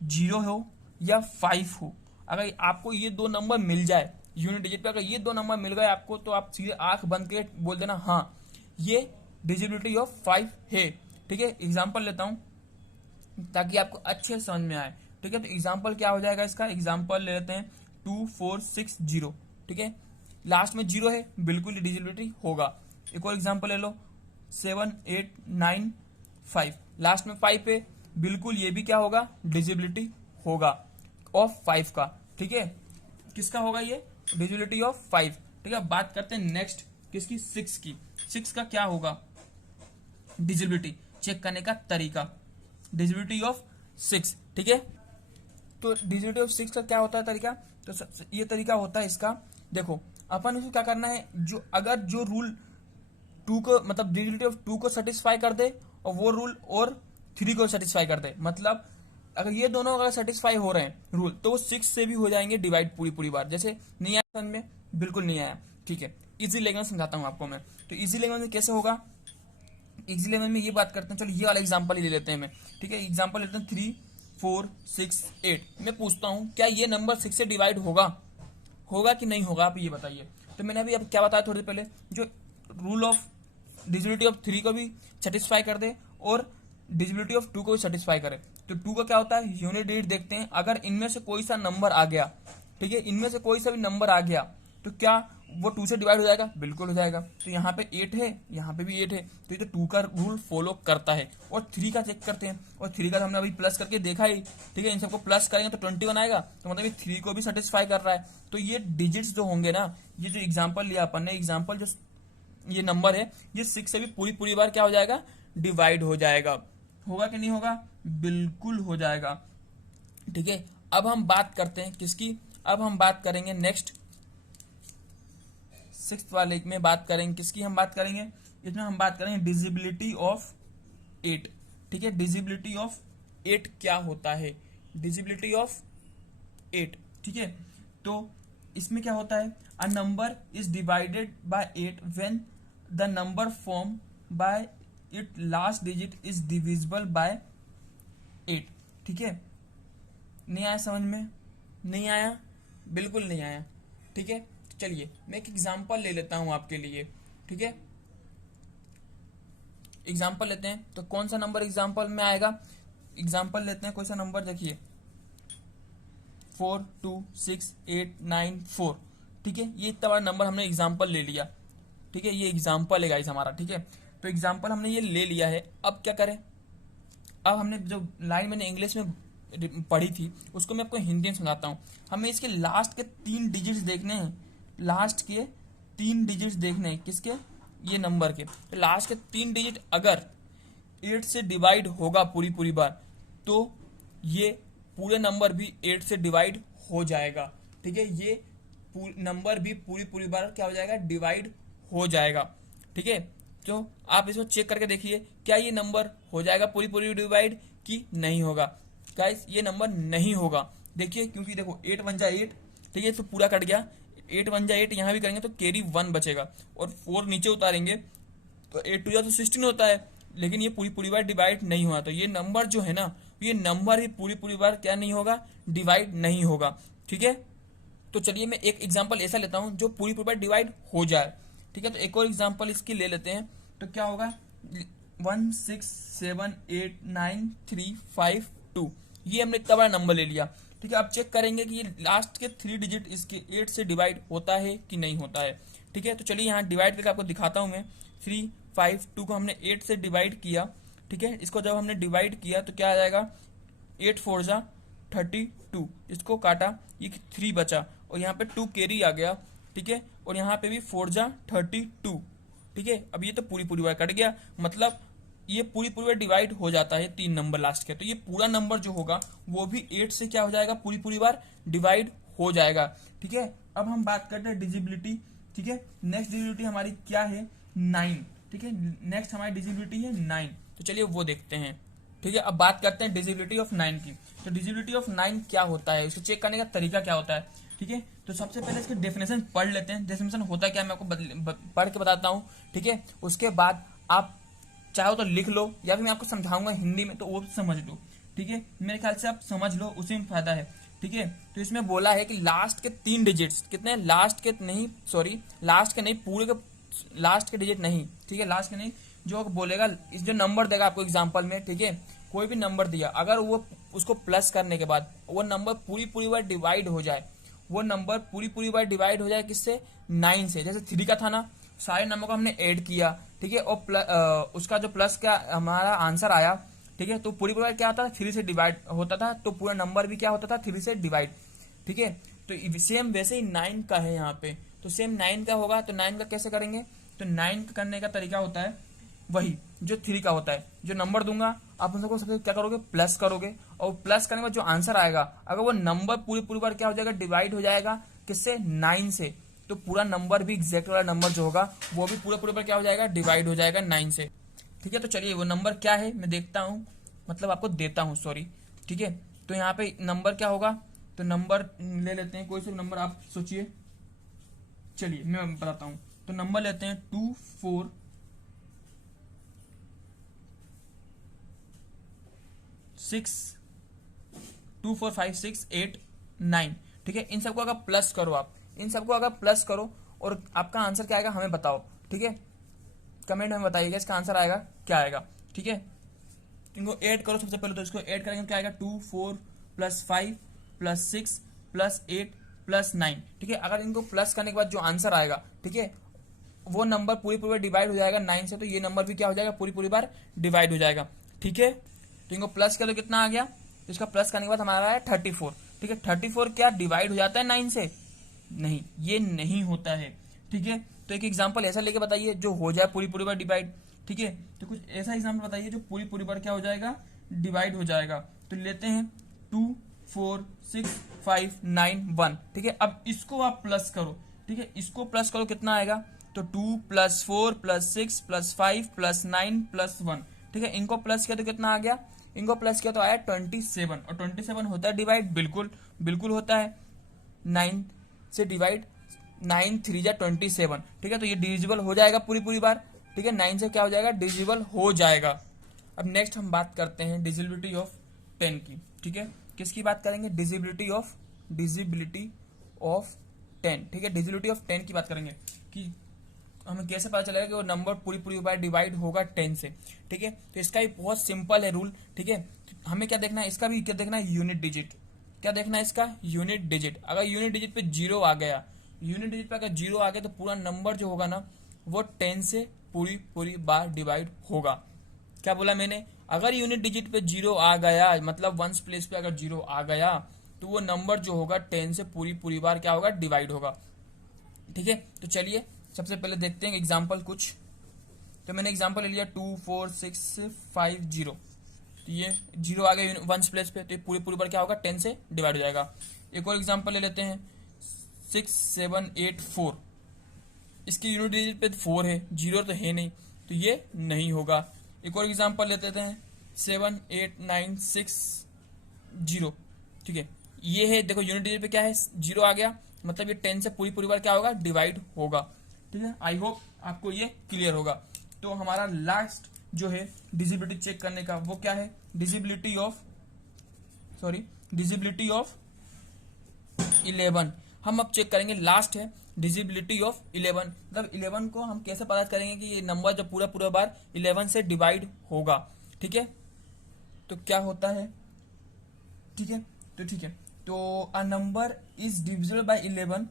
0 हो या 5 हो, अगर आपको ये 2 नंबर मिल जाए यूनिट डिजिट पे, अगर ये 2 नंबर मिल गए आपको, तो आप सीधे आंख बंद करके बोल देना हाँ ये डिजिबिलिटी ऑफ 5 है। ठीक है, एग्जाम्पल लेता हूं ताकि आपको अच्छे समझ में आए। ठीक है, तो एग्जाम्पल क्या हो जाएगा इसका, एग्जाम्पल ले लेते हैं 2 4 6 0। ठीक है, लास्ट में 0 है, बिल्कुल डिजिबिलिटी होगा। एक और एग्जाम्पल ले लो 7 8 9 5, लास्ट में 5 है, बिल्कुल ये भी क्या होगा, डिजिबिलिटी होगा ऑफ 5 का। ठीक है, किसका होगा ये, डिजिबिलिटी ऑफ 5। ठीक है, बात करते हैं नेक्स्ट किसकी, 6 की। 6 का क्या होगा, डिजिबिलिटी चेक करने का तरीका, डिजिबिलिटी ऑफ 6। ठीक है, तो डिजिबिलिटी ऑफ 6 का क्या होता है तरीका, तो ये तरीका होता है इसका, देखो अपन उसको क्या करना है, जो अगर जो रूल 2 को, मतलब डिजिबिलिटी ऑफ 2 को सेटिस्फाई कर दे और वो रूल और 3 को सेटिस्फाई कर दे, मतलब अगर ये दोनों अगर सेटिस्फाई हो रहे हैं रूल, तो वो 6 से भी हो जाएंगे डिवाइड पूरी पूरी बार। जैसे नहीं आया समझ में, बिल्कुल नहीं आया। ठीक है, इजी लैंग्वेज समझाता हूँ आपको मैं। तो इजी लैंग्वेज में कैसे होगा, इजी लैंग्वेज में ये बात करते हैं, चलो ये वाला एग्जाम्पल ही ले लेते हैं मैं। ठीक है, एग्जाम्पल लेते हैं 3 4 6 8। मैं पूछता हूँ क्या ये नंबर 6 से डिवाइड होगा कि नहीं होगा, आप ये बताइए। तो मैंने अभी अब क्या बताया थोड़ी देर पहले, जो रूल ऑफ डिजिबिलिटी ऑफ 3 को भी सेटिस्फाई कर दे और डिजिबिलिटी ऑफ 2 को भी सेटिस्फाई करे। तो 2 का क्या होता है, यूनिट डिजिट देखते हैं, अगर इनमें से कोई सा नंबर आ गया, ठीक है, इनमें से कोई सा भी नंबर आ गया, तो क्या वो 2 से डिवाइड हो जाएगा, बिल्कुल हो जाएगा। तो यहाँ पे 8 है, यहाँ पे भी 8 है, तो ये तो 2 का रूल फॉलो करता है। और 3 का चेक करते हैं, और 3 का तो हमने अभी प्लस करके देखा ही। ठीक है, इन सबको प्लस करेंगे तो 21 आएगा, तो मतलब ये 3 को भी सेटिस्फाई कर रहा है। तो ये डिजिट्स जो होंगे ना, ये जो एग्जाम्पल लिया अपन ने, एग्जाम्पल जो ये नंबर है, ये 6 से भी पूरी पूरी बार क्या हो जाएगा, डिवाइड हो जाएगा। होगा कि नहीं होगा, बिल्कुल हो जाएगा। ठीक है, अब हम बात करते हैं किसकी, अब हम बात करेंगे नेक्स्ट 6th वाले में बात करेंगे किसकी, हम बात करेंगे इसमें हम बात करेंगे डिजिबिलिटी ऑफ 8। ठीक है, डिजिबिलिटी ऑफ 8 क्या होता है, डिजिबिलिटी ऑफ 8। ठीक है, तो इसमें क्या होता है, a number is divided bye 8 when the number form by it last digit is divisible by 8। ठीक है, नहीं आया समझ में, नहीं आया, बिल्कुल नहीं आया। ठीक है, तो चलिए मैं एक एग्जांपल ले लेता हूं आपके लिए। ठीक है, एग्जांपल लेते हैं, तो कौन सा नंबर एग्जांपल में आएगा, एग्जांपल लेते हैं, कोई सा नंबर देखिए 4 2 6 8 9 4। ठीक है, ये इतना बड़ा नंबर हमने एग्जांपल ले लिया। ठीक है, ये एग्जांपल है गाइस हमारा। ठीक है, तो एग्जांपल हमने ये ले लिया है, अब क्या करें, अब हमने जो लाइन मैंने इंग्लिश में पढ़ी थी उसको मैं आपको हिंदी में समझाता हूँ। हमें इसके लास्ट के 3 डिजिट्स देखने हैं। लास्ट के 3 डिजिट्स देखने हैं, किसके, ये नंबर के। तो लास्ट के 3 डिजिट अगर 8 से डिवाइड होगा पूरी पूरी बार, तो ये पूरे नंबर भी 8 से डिवाइड हो जाएगा। ठीक है, ये नंबर भी पूरी पूरी बार क्या हो जाएगा, डिवाइड हो जाएगा। ठीक है, तो आप इसको चेक करके देखिए क्या ये नंबर हो जाएगा पूरी पूरी डिवाइड कि नहीं होगा। गाइस ये नंबर नहीं होगा, देखिए, क्योंकि देखो 8 1 जा 8, ठीक है, तो पूरा कट गया। 8 1 जा 8 यहाँ भी करेंगे तो कैरी 1 बचेगा, और 4 नीचे उतारेंगे तो 8 2 जा तो 16 होता है, लेकिन ये पूरी पूरी बार डिवाइड नहीं हुआ। तो ये नंबर जो है ना, ये नंबर ही पूरी पूरी बार क्या नहीं होगा, डिवाइड नहीं होगा। ठीक है, तो चलिए मैं एक एग्जांपल ऐसा लेता हूं जो पूरी पूरी बार डिवाइड हो जाए। ठीक है, तो एक और एग्जांपल इसकी ले लेते हैं। तो क्या होगा, 1 6 7 8 9 3 5 2, ये हमने इतना बड़ा नंबर ले लिया। ठीक है, अब चेक करेंगे कि ये लास्ट के 3 डिजिट इसके 8 से डिवाइड होता है कि नहीं होता है। ठीक है, तो चलिए यहाँ डिवाइड करके आपको दिखाता हूँ मैं। 3 5 2 को हमने 8 से डिवाइड किया। ठीक है, इसको जब हमने डिवाइड किया तो क्या आ जाएगा, 8 4 जा 32, इसको काटा, ये 3 बचा, और यहाँ पे 2 कैरी आ गया। ठीक है, और यहाँ पे भी 4 जा 32। ठीक है, अब ये तो पूरी पूरी बार कट गया, मतलब ये पूरी पूरी बार डिवाइड हो जाता है 3 नंबर लास्ट के। तो ये पूरा नंबर जो होगा वो भी 8 से क्या हो जाएगा, पूरी पूरी बार डिवाइड हो जाएगा। ठीक है, अब हम बात करते हैं डिजिबिलिटी। ठीक है, नेक्स्ट डिजिबिलिटी हमारी क्या है, 9। ठीक है, नेक्स्ट हमारी डिजिबिलिटी है 9, तो चलिए वो देखते हैं। ठीक है, अब बात करते हैं डिजिबिलिटी ऑफ 9 की। तो डिजिबिलिटी ऑफ 9 क्या होता है, इसको चेक करने का तरीका क्या होता है। ठीक है, तो सबसे पहले इसकी डेफिनेशन पढ़ लेते हैं। डेफिनेशन होता है क्या, मैं आपको पढ़ के बताता हूँ। ठीक है, उसके बाद आप चाहो तो लिख लो, या फिर मैं आपको समझाऊंगा हिंदी में तो वो समझ लो। ठीक है, मेरे ख्याल से आप समझ लो, उसी में फायदा है। ठीक है, तो इसमें बोला है कि लास्ट के 3 डिजिट्स कितने, लास्ट के नहीं, सॉरी, लास्ट के नहीं, पूरे के लास्ट के डिजिट नहीं। ठीक है, लास्ट के नहीं, जो बोलेगा, इस जो नंबर देगा आपको एग्जांपल में, ठीक है, कोई भी नंबर दिया, अगर वो उसको प्लस करने के बाद वो नंबर पूरी पूरी बार डिवाइड हो जाए, वो नंबर पूरी पूरी बार डिवाइड हो जाए किससे, 9 से। जैसे 3 का था ना, सारे नंबर को हमने ऐड किया। ठीक है, और उसका जो प्लस का हमारा आंसर आया, ठीक है, तो पूरी पूरी बार क्या होता था, 3 से डिवाइड होता था, तो पूरा नंबर भी क्या होता था, 3 से डिवाइड। ठीक है, तो सेम वैसे ही 9 का है यहाँ पे, तो सेम 9 का होगा। तो 9 का कैसे करेंगे, तो 9 का करने का तरीका होता है वही जो 3 का होता है। जो नंबर दूंगा आप उन सबको सबसे क्या करोगे, प्लस करोगे, और प्लस करने के बाद जो आंसर आएगा, अगर वो नंबर पूरी पूरी बार क्या हो जाएगा, डिवाइड हो जाएगा किससे, 9 से, तो पूरा नंबर भी एग्जैक्ट वाला नंबर जो होगा वो भी पूरे पूरे बार क्या हो जाएगा, डिवाइड हो जाएगा 9 से। ठीक है, तो चलिए वो नंबर क्या है मैं देखता हूँ, मतलब आपको देता हूँ, सॉरी। ठीक है, तो यहाँ पे नंबर क्या होगा, तो नंबर ले लेते हैं, कोई सा नंबर आप सोचिए। चलिए मैं बताता हूँ, तो नंबर लेते हैं 2 4 6 2 4 5 6 8 9। ठीक है, इन सबको अगर प्लस करो, आप इन सबको अगर प्लस करो और आपका आंसर क्या आएगा हमें बताओ। ठीक है, कमेंट में बताइएगा इसका आंसर आएगा क्या आएगा। ठीक है, इनको ऐड करो सबसे पहले, तो इसको ऐड करेंगे क्या आएगा, 2 4 + 5 + 6 + 8 + 9। ठीक है, अगर इनको प्लस करने के बाद जो आंसर आएगा, ठीक है, वो नंबर पूरी पूरी बार डिवाइड हो जाएगा 9 से, तो ये नंबर भी क्या हो जाएगा, पूरी पूरी बार डिवाइड हो जाएगा। ठीक है, तो इनको प्लस करो, कितना आ गया, तो इसका प्लस करने के बाद हमारा है 34। ठीक है, 34 क्या डिवाइड हो जाता है 9 से, नहीं, ये नहीं होता है। ठीक है, तो एक एग्जांपल ऐसा लेके बताइए जो हो जाए पूरी पूरी बार डिवाइड। ठीक है, तो कुछ ऐसा एग्जांपल बताइए जो पूरी पूरी बार क्या हो जाएगा, डिवाइड हो जाएगा। तो लेते हैं 2 4 6 5 9 1। ठीक है, अब इसको आप प्लस करो। ठीक है, इसको प्लस करो, कितना आएगा, तो 2 + 4 + 6 + 5 + 9 + 1। ठीक है, इनको प्लस किया तो कितना आ गया, इनको प्लस किया तो आया 27, और 27 होता है डिवाइड, बिल्कुल बिल्कुल होता है 9 से डिवाइड, 9 3 जा 27। ठीक है, तो ये डिविजिबल हो जाएगा पूरी पूरी बार। ठीक है, 9 से क्या हो जाएगा, डिविजिबल हो जाएगा। अब नेक्स्ट हम बात करते हैं डिजिबिलिटी ऑफ 10 की। ठीक है, किसकी बात करेंगे, डिजिबिलिटी ऑफ 10। ठीक है, डिजिबिलिटी ऑफ 10 की बात करेंगे कि हमें कैसे पता चलेगा कि वो नंबर पूरी पूरी बार डिवाइड होगा 10 से। ठीक है, तो इसका भी बहुत सिंपल है रूल। ठीक है, हमें क्या देखना है, इसका भी क्या देखना है, यूनिट डिजिट। क्या देखना है इसका, यूनिट डिजिट। अगर यूनिट डिजिट पे 0 आ गया, यूनिट डिजिट पे अगर 0 आ गया, तो पूरा नंबर जो होगा ना वो 10 से पूरी पूरी बार डिवाइड होगा। क्या बोला मैंने, अगर यूनिट डिजिट पे 0 आ गया, मतलब वंस प्लेस पे अगर 0 आ गया, तो वो नंबर जो होगा 10 से पूरी पूरी बार क्या होगा, डिवाइड होगा। ठीक है, तो चलिए सबसे पहले देखते हैं एग्जाम्पल कुछ। तो मैंने एग्जाम्पल ले लिया 2 4 6 5 0, तो ये 0 आ गया वंस प्लेस पे, तो ये पूरी पूरी बार क्या होगा 10 से डिवाइड हो जाएगा। एक और एग्जाम्पल ले लेते हैं 6 7 8 4, इसकी यूनिट डिजिट पे 4 है, 0 तो है नहीं, तो ये नहीं होगा। एक और एग्जाम्पल ले लेते हैं 7 8 9 6 0, ठीक है, ये है, देखो यूनिट डिजिट पे क्या है 0 आ गया, मतलब ये 10 से पूरी पूरी बार क्या होगा डिवाइड होगा। ठीक है, आई होप आपको ये क्लियर होगा। तो हमारा लास्ट जो है डिजिबिलिटी चेक करने का वो क्या है, डिजिबिलिटी ऑफ 11। हम अब चेक करेंगे, लास्ट है डिजिबिलिटी ऑफ 11, मतलब 11 को हम कैसे पता करेंगे कि ये नंबर जब पूरा पूरा बार 11 से डिवाइड होगा। ठीक है, तो क्या होता है, ठीक है, तो a number is divisible by 11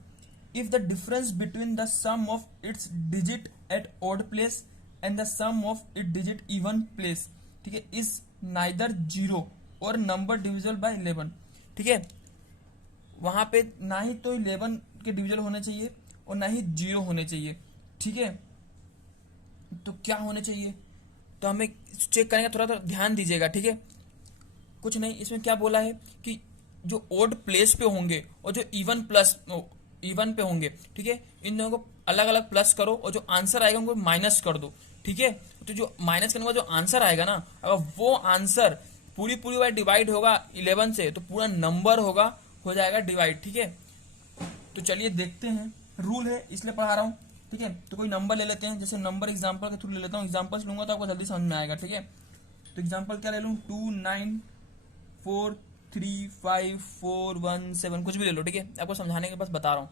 if the difference between the sum of its digit at odd place and the sum of its digit even place, ठीक है, is neither 0 और number divisible by 11। ठीक है, वहां पे ना ही तो 11 के डिविजल होने चाहिए और ना ही 0 होने चाहिए। ठीक है, तो क्या होने चाहिए, तो हमें चेक करेंगे, थोड़ा ध्यान दीजिएगा। ठीक है, कुछ नहीं, इसमें क्या बोला है कि जो ओड प्लेस पे होंगे और जो इवन पे होंगे, ठीक है, इन दोनों को अलग अलग प्लस करो और जो आंसर आएगा उनको माइनस कर दो। ठीक है, तो जो माइनस करने का जो आंसर आएगा ना, अगर वो आंसर पूरी पूरी बार डिवाइड होगा 11 से, तो पूरा नंबर हो जाएगा डिवाइड। ठीक है, तो चलिए देखते हैं, रूल है इसलिए पढ़ा रहा हूँ। ठीक है, तो कोई नंबर ले लेते हैं, जैसे नंबर एग्जाम्पल के थ्रू ले लेता हूँ, एग्जाम्पल्स लूंगा तो आपको जल्दी समझ में आएगा। ठीक है, तो एग्जाम्पल क्या ले लूँ, 2 9 4 3 5 4 1 7, कुछ भी ले लो। ठीक है, आपको समझाने के बस बता रहा हूँ।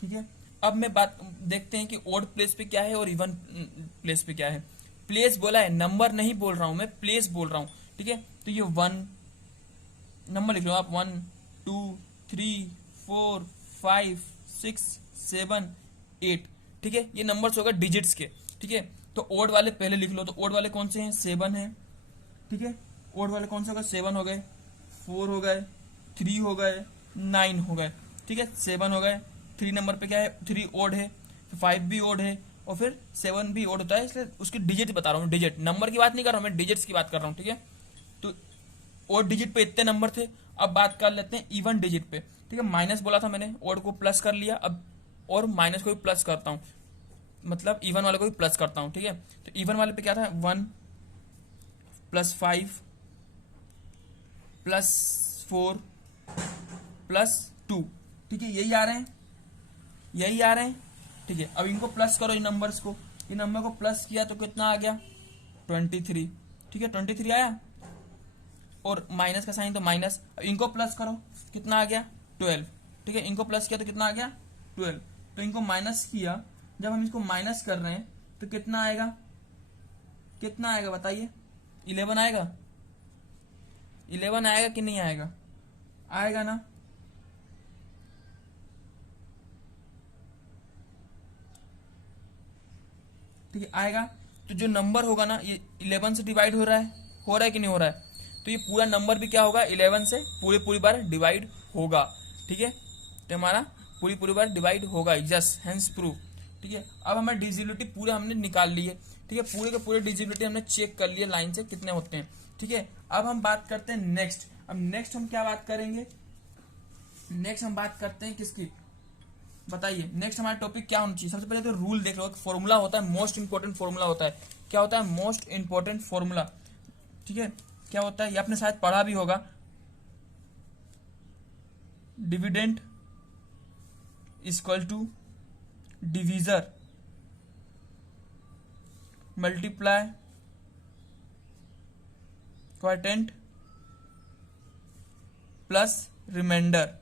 ठीक है, अब मैं बात देखते हैं कि ओड प्लेस पे क्या है और इवन प्लेस पे क्या है। प्लेस बोला है, नंबर नहीं बोल रहा हूं मैं, प्लेस बोल रहा हूं। ठीक है, तो ये 1 नंबर लिख लो आप, 1 2 3 4 5 6 7 8। ठीक है, ये नंबर्स होगा डिजिट्स के। ठीक है, तो ओड वाले पहले लिख लो, तो ओड वाले कौन से हैं, 7 है। ठीक है, ओड वाले कौन से हो गए, 7 हो गए, 4 हो गए, 3 हो गए, 9 हो गए। ठीक है, 7 हो गए, 3 नंबर पे क्या है, 3 ओड है, 5 भी ओड है और फिर 7 भी ओड होता है, इसलिए उसकी डिजिट बता रहा हूँ, डिजिट, नंबर की बात नहीं कर रहा हूँ मैं, डिजिट्स की बात कर रहा हूँ। ठीक है, तो ओड डिजिट पे इतने नंबर थे। अब बात कर लेते हैं इवन डिजिट पे। ठीक है, माइनस बोला था मैंने, ओड को प्लस कर लिया, अब और माइनस को भी प्लस करता हूँ, मतलब इवन वाले को भी प्लस करता हूँ। ठीक है, तो इवन वाले पे क्या था, 1 + 5 + 4 + 2। ठीक है, यही आ रहे हैं। ठीक है, अब इनको प्लस करो, इन नंबर्स को, इन नंबर को प्लस किया तो कितना आ गया, 23। ठीक है, 23 आया, और माइनस का साइन तो माइनस, इनको प्लस करो, कितना आ गया, 12। ठीक है, इनको प्लस किया तो कितना आ गया, 12। तो इनको माइनस किया, जब हम इसको माइनस कर रहे हैं तो कितना आएगा बताइए, 11 आएगा, 11 आएगा कि नहीं आएगा, आएगा ना। ठीक है, आएगा, तो जो नंबर होगा ना, ये 11 से डिवाइड हो रहा है कि नहीं हो रहा है, तो ये पूरा नंबर भी क्या होगा, 11 से पूरी बार डिवाइड होगा। ठीक है, तो हमारा पूरी बार डिवाइड होगा, यस, हेंस प्रूव। ठीक है, अब हमें डिजिबिलिटी पूरे हमने निकाल लिए। ठीक है, पूरे के पूरे डिजिबिलिटी हमने चेक कर लिए लाइन से कितने होते हैं। ठीक है, अब हम बात करते हैं नेक्स्ट। अब नेक्स्ट हम क्या बात करेंगे, नेक्स्ट हम बात करते हैं किसकी, बताइए नेक्स्ट हमारा टॉपिक क्या होना चाहिए। सबसे पहले तो रूल देख लो, एक फॉर्मूला होता है, मोस्ट इंपोर्टेंट फॉर्मूला होता है। क्या होता है, मोस्ट इंपोर्टेंट फॉर्मूला। ठीक है, क्या होता है, ये आपने शायद पढ़ा भी होगा, dividend equal to divisor multiply quotient plus remainder.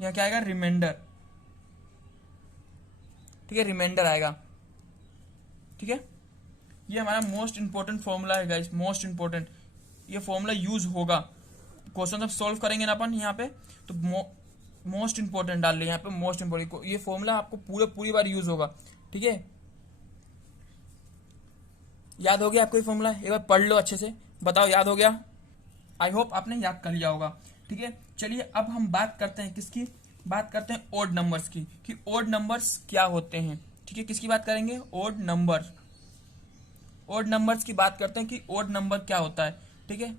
यहां क्या आएगा, रिमाइंडर। ठीक है, रिमाइंडर आएगा। ठीक है, ये हमारा मोस्ट इंपोर्टेंट फॉर्मूला है गाइस, मोस्ट इंपोर्टेंट। ये फॉर्मूला यूज होगा, क्वेश्चन जब सॉल्व करेंगे ना अपन यहाँ पे, तो मोस्ट इंपोर्टेंट डाल ले यहाँ पे, मोस्ट इंपोर्टेंट। ये फॉर्मूला आपको पूरी बार यूज होगा। ठीक है, याद हो गया आपको ये फॉर्मूला, एक बार पढ़ लो अच्छे से, बताओ याद हो गया, आई होप आपने याद कर लिया होगा। ठीक है, चलिए अब हम बात करते हैं किसकी, बात करते हैं ओड नंबर्स की, कि ओड नंबर्स क्या होते हैं। ठीक है, किसकी बात करेंगे? Odd number. ओड नंबर्स की बात करते हैं कि ओड नंबर क्या होता है। ठीक है,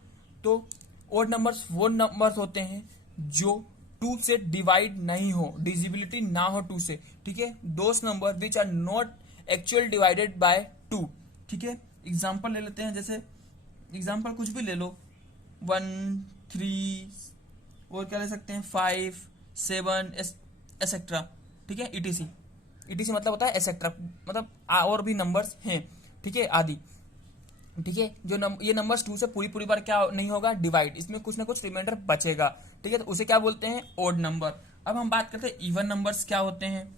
तो ओड नंबर्स वो नंबर्स होते हैं जो 2 से डिवाइड नहीं हो, डिजिबिलिटी ना हो 2 से। ठीक है, those number which are not actual divided by 2। ठीक है, एग्जाम्पल ले लेते हैं, जैसे एग्जाम्पल कुछ भी ले लो, 1, 3, और क्या ले सकते हैं, 5, 7 एसेट्रा। ठीक है, ईटीसी। ईटीसी मतलब होता है एसेट्रा, मतलब और भी नंबर्स हैं। ठीक है, आदि। ठीक है, ये नंबर्स 2 से पूरी पूरी बार क्या नहीं होगा, डिवाइड, इसमें कुछ ना कुछ रिमाइंडर बचेगा। ठीक है, तो उसे क्या बोलते हैं, ओड नंबर। अब हम बात करते हैं इवन नंबर्स क्या होते हैं।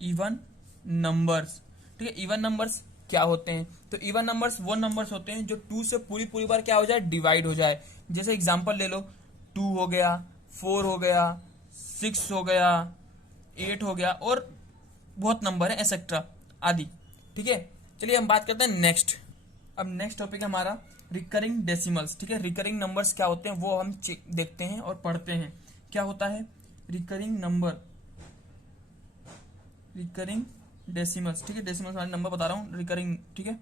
Even numbers. ठीक है, इवन नंबर्स क्या होते हैं, तो इवन नंबर्स वो नंबर्स होते हैं जो 2 से पूरी पूरी बार क्या हो जाए, डिवाइड हो जाए। जैसे एग्जांपल ले लो, 2 हो गया, 4 हो गया, 6 हो गया, 8 हो गया, और बहुत नंबर है एक्सेट्रा आदि। ठीक है, चलिए हम बात करते हैं नेक्स्ट। अब नेक्स्ट टॉपिक है हमारा रिकरिंग डेसिमल्स। ठीक है, रिकरिंग नंबर्स क्या होते हैं वो हम देखते हैं और पढ़ते हैं। क्या होता है रिकरिंग नंबर, रिकरिंग डेसिमल्स। ठीक है, डेसिमल्स वाले नंबर बता रहा हूँ, रिकरिंग। ठीक है,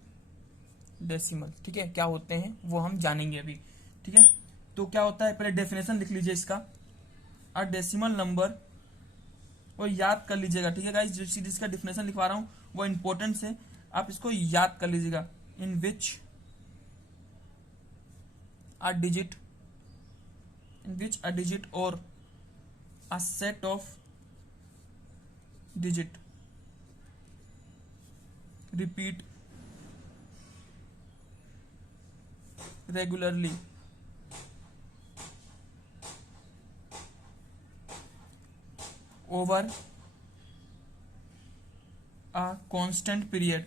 डेसिमल। ठीक है, क्या होते हैं वो हम जानेंगे अभी। ठीक है, तो क्या होता है, पहले डेफिनेशन लिख लीजिए इसका। अ डेसिमल नंबर, और याद कर लीजिएगा। ठीक है गाइस, जिसका डिफिनेशन लिखवा रहा हूँ वो इंपॉर्टेंट है, आप इसको याद कर लीजिएगा। इन विच a digit, in which a digit और a set of digit repeat regularly over a constant period.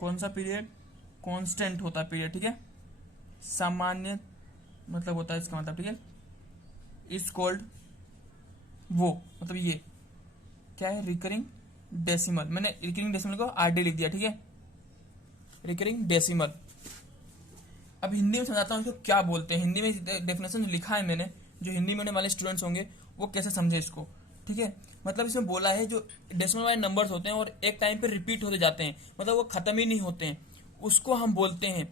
कौन सा पीरियड? कांस्टेंट होता है पीरियड। ठीक है, सामान्य मतलब होता है इसका मतलब। ठीक है, इज कॉल्ड, वो मतलब ये क्या है, रिकरिंग डेसिमल। मैंने रिकरिंग डेसिमल को आरडी लिख दिया। ठीक है, रिकरिंग डेसिमल। अब हिंदी में समझाता हूँ इसको क्या बोलते हैं। हिंदी में डेफिनेशन लिखा है मैंने, जो हिंदी में होने वाले स्टूडेंट्स होंगे वो कैसे समझे इसको। ठीक है, मतलब इसमें बोला है जो डेसिमल वाले नंबर्स होते हैं और एक टाइम पे रिपीट होते जाते हैं, मतलब वो खत्म ही नहीं होते हैं, उसको हम बोलते हैं,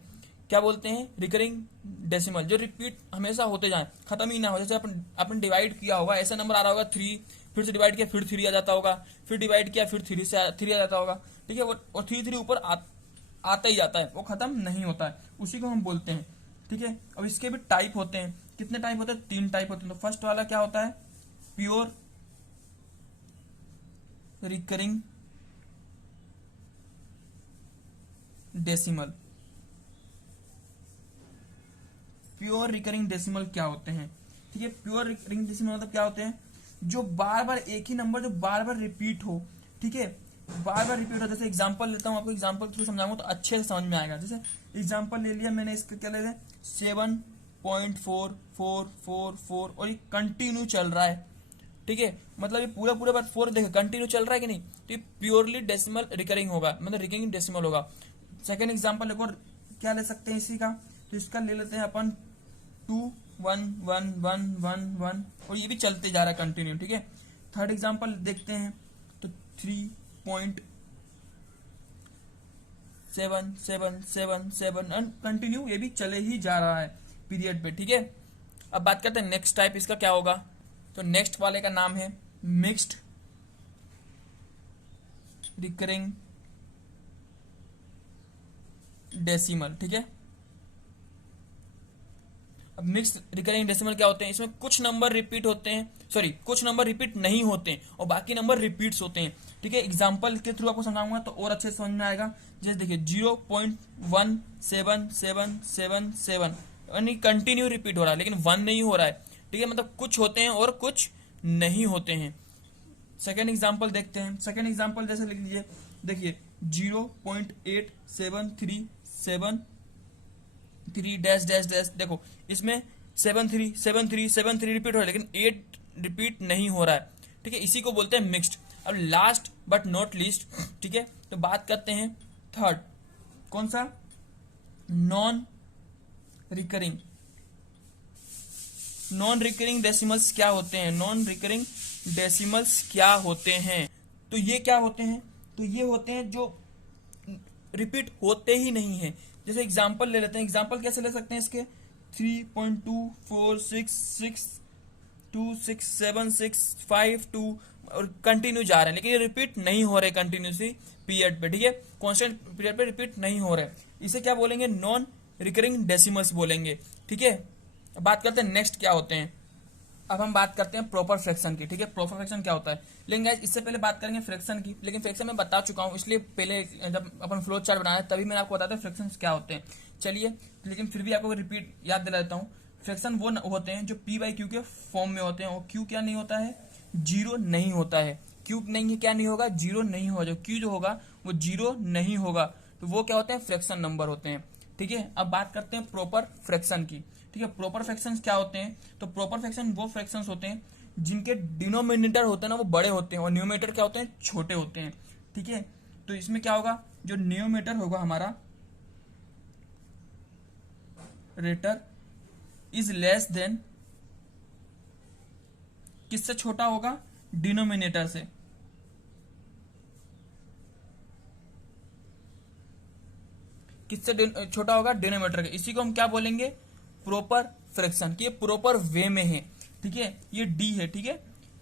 क्या बोलते हैं, रिकरिंग डेसिमल। जो रिपीट हमेशा होते जाए, खत्म ही ना हो। जैसे अपन डिवाइड किया होगा, ऐसा नंबर आ रहा होगा 3, फिर से डिवाइड किया फिर 3 आ जाता होगा, फिर डिवाइड किया फिर 3 आ जाता होगा। ठीक है, और 3 ऊपर आता ही जाता है, वो खत्म नहीं होता है, उसी को हम बोलते हैं। ठीक है, अब इसके भी टाइप होते हैं। कितने टाइप होते हैं? 3 टाइप होते हैं। तो फर्स्ट वाला क्या होता है, pure recurring decimal. Pure recurring decimal क्या होते हैं? ठीक है, प्योर रिकरिंग डेसिमल मतलब क्या होते हैं, जो बार बार एक ही नंबर जो बार बार रिपीट हो। ठीक है, बार बार रिपीट हो। जैसे एग्जांपल लेता हूँ, आपको एग्जांपल थ्रू समझाऊंगा तो अच्छे से समझ में आएगा। जैसे एग्जांपल ले लिया मैंने, इसका क्या ले लिया, 7.4444 और ये कंटिन्यू चल रहा है। ठीक है, मतलब ये पूरा पूरा बार 4 देखे कंटिन्यू चल रहा है कि नहीं, तो ये प्योरली डेसिमल रिकरिंग होगा, मतलब रिकरिंग डेसिमल होगा। सेकेंड एग्जाम्पल एक और क्या ले सकते हैं इसी का, तो इसका ले लेते हैं अपन 2 1 1 1 1 1 और ये भी चलते जा रहा है कंटिन्यू। ठीक है, थर्ड एग्जाम्पल देखते हैं, तो 3.7777 एंड कंटिन्यू ये भी चले ही जा रहा है पीरियड पे। ठीक है, अब बात करते हैं नेक्स्ट टाइप इसका क्या होगा। तो नेक्स्ट वाले का नाम है मिक्स्ड रिकरिंग डेसिमल। ठीक है, अब मिक्स रिकरिंग डेसिमल क्या होते हैं, इसमें कुछ नंबर रिपीट होते हैं, सॉरी कुछ नंबर रिपीट नहीं होते हैं और बाकी नंबर रिपीट्स होते हैं। ठीक है, एग्जांपल के थ्रू आपको समझाऊंगा तो और अच्छे से समझ में आएगा। जैसे देखिए 0.1777 यानी कंटिन्यू रिपीट हो रहा है लेकिन 1 नहीं हो रहा है। ठीक है, मतलब कुछ होते हैं और कुछ नहीं होते हैं। सेकेंड एग्जाम्पल देखते हैं। सेकेंड एग्जाम्पल जैसे लिख लीजिए, देखिए 0.8737 डैश डैश डैश। देखो इसमें 737373 रिपीट हो रहा है लेकिन 8 रिपीट नहीं हो रहा है। ठीक है, इसी को बोलते हैं मिक्स्ड। अब लास्ट बट नॉट लीस्ट, ठीक है, तो बात करते हैं थर्ड, कौन सा, non recurring non recurring decimals क्या होते हैं, नॉन रिकरिंग डेसिमल्स क्या होते हैं। तो ये क्या होते हैं, तो ये होते हैं जो रिपीट होते ही नहीं है। जैसे एग्जांपल ले लेते हैं, एग्जांपल कैसे ले सकते हैं इसके, 3.246626765 और कंटिन्यू जा रहे हैं, लेकिन ये रिपीट नहीं हो रहे कंटिन्यूसली पीरियड पे, ठीक है, कांस्टेंट पीरियड पे रिपीट नहीं हो रहे, इसे क्या बोलेंगे, नॉन रिकरिंग डेसिमल्स बोलेंगे, ठीक है। अब बात करते हैं नेक्स्ट क्या होते हैं। अब हम बात करते हैं प्रॉपर फ्रैक्शन की, ठीक है, प्रॉपर फ्रैक्शन क्या होता है। लेकिन गाइस इससे पहले बात करेंगे फ्रैक्शन की, लेकिन फ्रैक्शन मैं बता चुका हूँ, इसलिए पहले जब अपन फ्लो चार्ट बनाया तभी मैंने आपको बताया था फ्रैक्शन क्या होते हैं। चलिए, लेकिन फिर भी आपको रिपीट याद दिला देता हूँ। फ्रैक्शन वो होते हैं जो पी बाई क्यू के फॉर्म में होते हैं, और क्यू क्या नहीं होता है, जीरो नहीं होता है। क्यू नहीं है, क्या नहीं होगा, जीरो नहीं होगा। जो क्यू जो होगा वो जीरो नहीं होगा, तो वो क्या होते हैं, फ्रैक्शन नंबर होते हैं, ठीक है। अब बात करते हैं प्रॉपर फ्रैक्शन की, ठीक है। प्रॉपर फ्रैक्शंस क्या होते हैं, तो प्रॉपर फ्रैक्शन वो फ्रैक्शंस होते हैं जिनके डिनोमिनेटर होते हैं ना वो बड़े होते हैं और न्यूमेटर क्या होते हैं, छोटे होते हैं, ठीक है। तो इसमें क्या होगा, जो न्यूमेटर होगा हमारा रेटर इज लेस देन, किससे छोटा होगा, डिनोमिनेटर से, किससे छोटा होगा, डिनोमिनेटर के। इसी को हम क्या बोलेंगे, प्रॉपर फ्रैक्शन, कि ये प्रॉपर वे में है, ठीक है, ये डी है, ठीक है,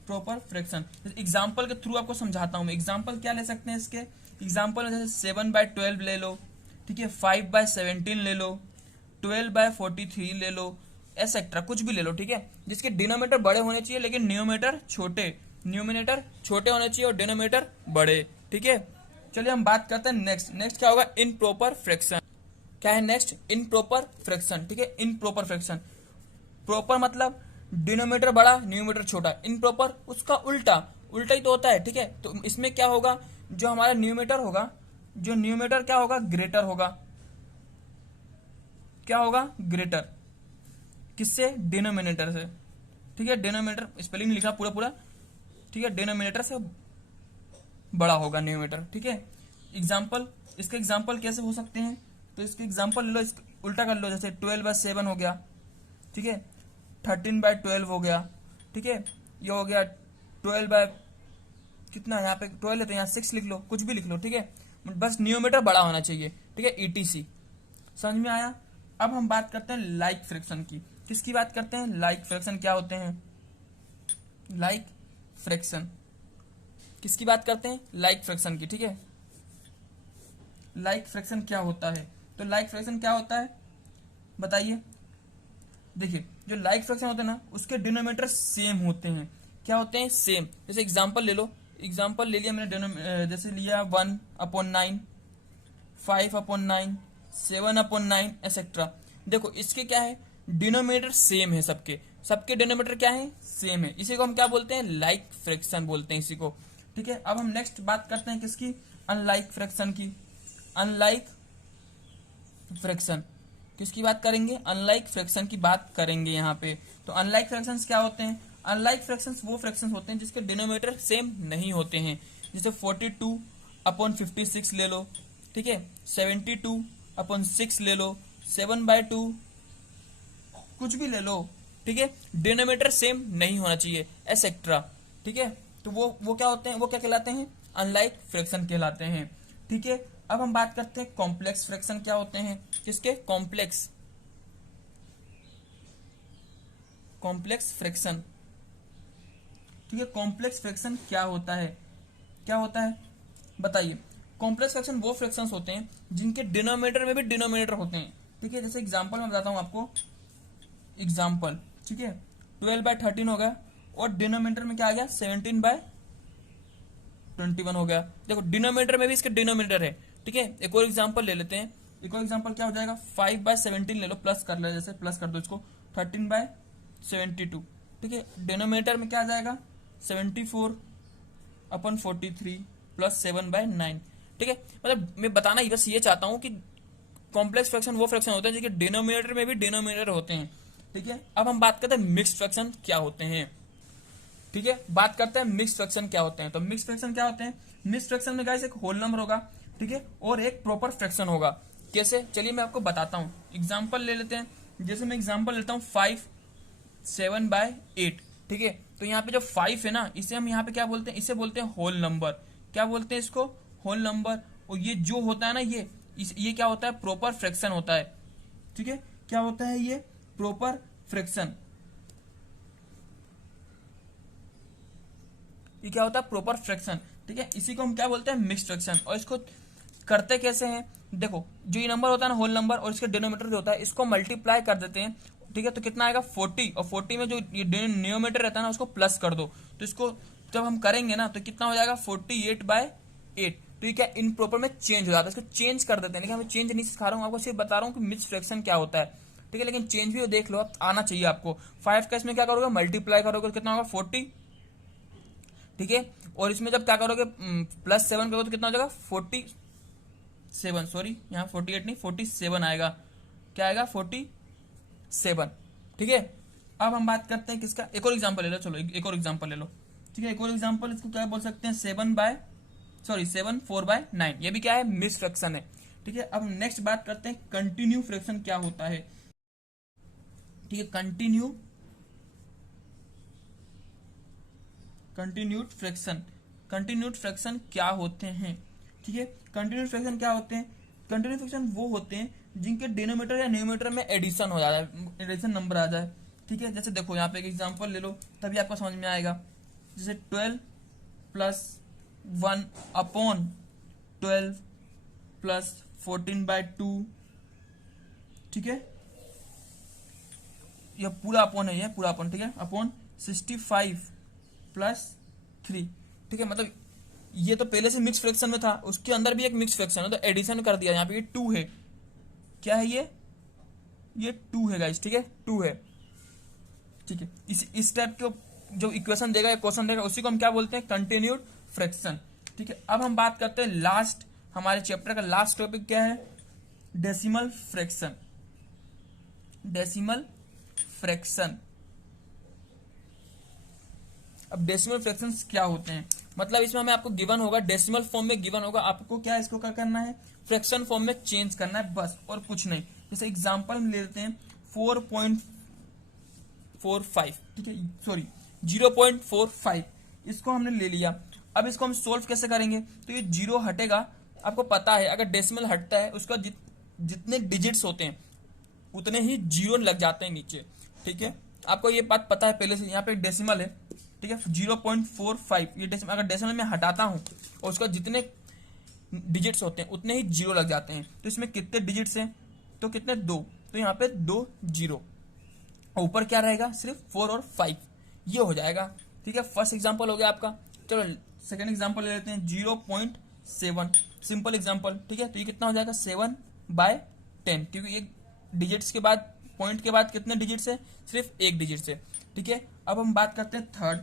प्रॉपर फ्रैक्शन। एग्जांपल के थ्रू आपको समझाता हूं मैं। एग्जांपल क्या ले सकते हैं इसके, एग्जांपल जैसे 7/12 ले लो, ठीक है, 5/17 ले लो, 12/43 ले लो, एसेट्रा कुछ भी ले लो, ठीक है, जिसके डिनोमिनेटर बड़े होने चाहिए लेकिन न्यूमेटर छोटे, न्यूमिनेटर छोटे होने चाहिए और डिनोमिनेटर बड़े, ठीक है। चलिए हम बात करते हैं नेक्स्ट। नेक्स्ट क्या होगा, इन प्रॉपर फ्रैक्शन। क्या है नेक्स्ट, इन प्रॉपर फ्रैक्शन, ठीक है। इन प्रॉपर फ्रैक्शन, प्रॉपर मतलब डिनोमिनेटर बड़ा न्यूमिनेटर छोटा, इन प्रॉपर उसका उल्टा, उल्टा ही तो होता है, ठीक है। तो इसमें क्या होगा, जो हमारा न्यूमिनेटर होगा, जो न्यूमिनेटर क्या होगा, ग्रेटर होगा, क्या होगा, ग्रेटर, किससे, डिनोमिनेटर से, ठीक है। डिनोमिनेटर स्पेलिंग लिखा पूरा पूरा, ठीक है, डिनोमिनेटर से बड़ा होगा न्यूमिनेटर, ठीक है। एग्जाम्पल, इसके एग्जाम्पल कैसे हो सकते हैं, तो इसके एग्जाम्पल ले लो, उल्टा कर लो, जैसे 12/7 हो गया, ठीक है, 13/12 हो गया, ठीक है, ये हो गया 12 कितना, यहाँ पे 12 है तो यहाँ 6 लिख लो, कुछ भी लिख लो, ठीक है, बस न्यूमेटर बड़ा होना चाहिए, ठीक है, ईटीसी। समझ में आया। अब हम बात करते हैं लाइक फ्रैक्शन की। किसकी बात करते हैं, लाइक फ्रैक्शन क्या होते हैं, लाइक फ्रैक्शन, किसकी बात करते हैं, लाइक फ्रैक्शन की, ठीक है। लाइक फ्रैक्शन क्या होता है, तो लाइक फ्रैक्शन क्या होता है बताइए। देखिए, जो लाइक फ्रैक्शन होते हैं ना उसके डिनोमिनेटर सेम होते हैं, क्या होते हैं, सेम। जैसे एग्जांपल ले लो, एग्जांपल ले लिया मैंने, जैसे लिया 1/9, 5/9, 7/9 एक्सेट्रा। देखो इसके क्या है, डिनोमिनेटर सेम है, सबके सबके डिनोमिनेटर क्या है, सेम है, इसी को हम क्या बोलते हैं, लाइक फ्रैक्शन बोलते हैं इसी को, ठीक है। अब हम नेक्स्ट बात करते हैं किसकी, अनलाइक फ्रैक्शन की। अनलाइक फ्रैक्शन, किसकी बात करेंगे, अनलाइक फ्रैक्शन की बात करेंगे यहाँ पे। तो अनलाइक फ्रैक्शंस क्या होते हैं, अनलाइक फ्रैक्शंस वो फ्रैक्शंस होते हैं जिसके डिनोमिनेटर सेम नहीं होते हैं। जैसे 42/56 ले लो, ठीक है, 72/6 ले लो, 7/2 कुछ भी ले लो, ठीक है, डिनोमिनेटर सेम नहीं होना चाहिए, एसेट्रा, ठीक है। तो वो क्या होते हैं, वो क्या कहलाते हैं, अनलाइक फ्रैक्शन कहलाते हैं, ठीक है। अब हम बात करते हैं कॉम्प्लेक्स फ्रैक्शन क्या होते हैं, किसके, कॉम्प्लेक्स, कॉम्प्लेक्स फ्रैक्शन, ठीक है। कॉम्प्लेक्स फ्रैक्शन क्या होता है, क्या होता है बताइए। कॉम्प्लेक्स फ्रैक्शन वो फ्रैक्शंस होते हैं जिनके डिनोमिनेटर में भी डिनोमिनेटर होते हैं, ठीक है। जैसे एग्जांपल मैं बताता हूं आपको, एग्जांपल, ठीक है, 12/13 हो गया और डिनोमिनेटर में क्या आ गया, 17/21 हो गया। देखो डिनोमिनेटर में भी इसके डिनोमिनेटर है, ठीक है। एक और एग्जांपल ले लेते हैं, एक और एग्जांपल क्या हो जाएगा, 5/17 ले लो, प्लस कर लो, जैसे प्लस कर दो इसको, 13/72, ठीक है। डिनोमिनेटर में क्या आ जाएगा, 74/43 प्लस 7/9, ठीक है। मतलब मैं बताना ही बस ये चाहता हूं कि कॉम्प्लेक्स फ्रैक्शन वो फ्रैक्शन होते हैं जिनके डिनोमिनेटर में भी डिनोमिनेटर होते हैं, ठीक है। अब हम बात करते हैं मिक्स्ड फ्रैक्शन क्या होते हैं, ठीक है। बात करते हैं मिक्स्ड फ्रैक्शन क्या होते हैं। तो मिक्स्ड फ्रैक्शन क्या होते हैं, मिक्स्ड फ्रैक्शन में गाइस एक होल नंबर होगा, ठीक है, और एक प्रॉपर फ्रैक्शन होगा। कैसे, चलिए मैं आपको बताता हूं, एग्जांपल ले लेते हैं। जैसे मैं एग्जांपल लेता हूं 5 7/8, ठीक है। तो यहाँ पे जो 5 है ना, इसे हम यहाँ पे क्या बोलते हैं, इसे बोलते हैं होल नंबर। क्या बोलते हैं इसको, होल नंबर। और ये जो होता है ना, ये क्या होता है, प्रॉपर फ्रैक्शन होता है, ठीक है। क्या होता है ये, प्रॉपर फ्रैक्शन। ये क्या होता है, प्रॉपर फ्रैक्शन, ठीक है। इसी को हम क्या बोलते हैं, मिक्स्ड फ्रैक्शन। और इसको करते कैसे हैं, देखो जो ये नंबर होता है ना, होल नंबर, और इसके डिनोमिनेटर जो होता है, इसको मल्टीप्लाई कर देते हैं, ठीक है। तो कितना आएगा 40, और 40 में जो ये डिनोमिनेटर रहता है ना, उसको प्लस कर दो। तो इसको जब हम करेंगे ना, तो कितना हो जाएगा 48/8। तो ये क्या इन प्रॉपर में चेंज हो जाता है, इसको चेंज कर देते हैं। लेकिन हमें चेंज नहीं सिखा रहा हूँ आपको, सिर्फ बता रहा हूँ कि मिक्स्ड फ्रैक्शन क्या होता है, ठीक है। लेकिन चेंज भी देख लो, आप आना चाहिए आपको। 5 का इसमें क्या करोगे, मल्टीप्लाई करोगे तो कितना होगा 40, ठीक है। और इसमें जब क्या करोगे +7 करोगे तो कितना हो जाएगा 47, सॉरी यहाँ 48 नहीं 47 आएगा। क्या आएगा 47, ठीक है। अब हम बात करते हैं किसका, एक और एग्जांपल ले लो, चलो एक और एग्जांपल ले लो, ठीक है। एक और एग्जांपल, इसको क्या बोल सकते हैं, 7/9। ये भी क्या है, मिक्स्ड फ्रैक्शन है, ठीक है। अब नेक्स्ट बात करते हैं कंटिन्यू फ्रैक्शन क्या होता है, ठीक है। कंटिन्यूड फ्रैक्शन क्या होते हैं, ठीक है। कंटिन्यूड फ्रैक्शन क्या होते हैं, कंटिन्यूड फ्रैक्शन वो होते हैं जिनके डिनोमिनेटर या न्यूमरेटर में एडिशन हो जाए, एडिशन नंबर आ जाए, ठीक है। जैसे देखो यहाँ पे एक एग्जांपल ले लो, तभी आपको समझ में आएगा। जैसे 12 + 1 अपॉन 12 + 14/2, ठीक है। यह पूरा अपॉन है, ये पूरा अपॉन, ठीक है, अपॉन 65 + 3, ठीक है। मतलब ये तो पहले से मिक्स फ्रैक्शन में था, उसके अंदर भी एक मिक्स फ्रैक्शन है, तो एडिशन कर दिया। यहाँ पे ये 2 है, क्या है ये 2 है गाइस, ठीक है, 2 है, ठीक है। इस टाइप के जो इक्वेशन देगा या क्वेश्चन देगा, उसी को हम क्या बोलते हैं, कंटिन्यूड फ्रैक्शन, ठीक है। अब हम बात करते हैं लास्ट, हमारे चैप्टर का लास्ट टॉपिक क्या है, डेसिमल फ्रैक्शन। डेसिमल फ्रैक्शन, अब डेसिमल फ्रैक्शंस क्या होते हैं, मतलब इसमें हमें आपको गिवन होगा, डेसिमल फॉर्म में गिवन होगा, आपको क्या इसको क्या करना है, फ्रैक्शन फॉर्म में चेंज करना है, बस और कुछ नहीं। जैसे एग्जांपल हम ले लेते हैं 4.45, ठीक है, सॉरी 0.45, इसको हमने ले लिया। अब इसको हम सोल्व कैसे करेंगे, तो ये 0 हटेगा, आपको पता है अगर डेसिमल हटता है उसका जितने डिजिट्स होते हैं उतने ही 0 लग जाते हैं नीचे, ठीक है। आपको ये बात पता है पहले से, यहाँ पे डेसिमल है, ठीक है, 0.45, ये अगर डेसिमल में हटाता हूं और उसका जितने डिजिट्स होते हैं उतने ही 0 लग जाते हैं। तो इसमें कितने डिजिट्स हैं, तो कितने 2, तो यहाँ पे 2 0, ऊपर क्या रहेगा, सिर्फ 4 और 5, ये हो जाएगा, ठीक है। फर्स्ट एग्जांपल हो गया आपका। चलो सेकंड एग्जांपल ले लेते हैं 0.7, सिंपल एग्जांपल, ठीक है। तो ये कितना हो जाएगा 7/10, क्योंकि एक डिजिट्स के बाद, पॉइंट के बाद कितने डिजिट्स है, सिर्फ एक डिजिट से, ठीक है। अब हम बात करते हैं थर्ड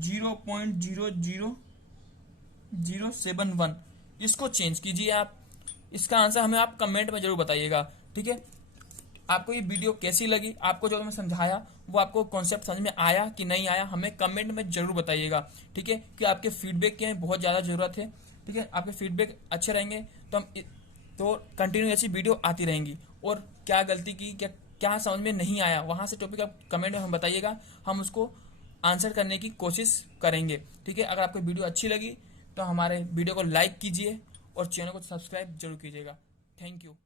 0.00071, इसको चेंज कीजिए आप। इसका आंसर हमें आप कमेंट में जरूर बताइएगा, ठीक है। आपको ये वीडियो कैसी लगी, आपको जो मैं समझाया वो आपको कॉन्सेप्ट समझ में आया कि नहीं आया, हमें कमेंट में जरूर बताइएगा, ठीक है। कि आपके फीडबैक की हमें बहुत ज़्यादा ज़रूरत है, ठीक है। आपके फीडबैक अच्छे रहेंगे तो हम तो कंटिन्यू ऐसी वीडियो आती रहेंगी। और क्या गलती की, क्या समझ में नहीं आया, वहाँ से टॉपिक आप कमेंट में हम बताइएगा, हम उसको आंसर करने की कोशिश करेंगे, ठीक है। अगर आपको वीडियो अच्छी लगी तो हमारे वीडियो को लाइक कीजिए और चैनल को सब्सक्राइब जरूर कीजिएगा। Thank you.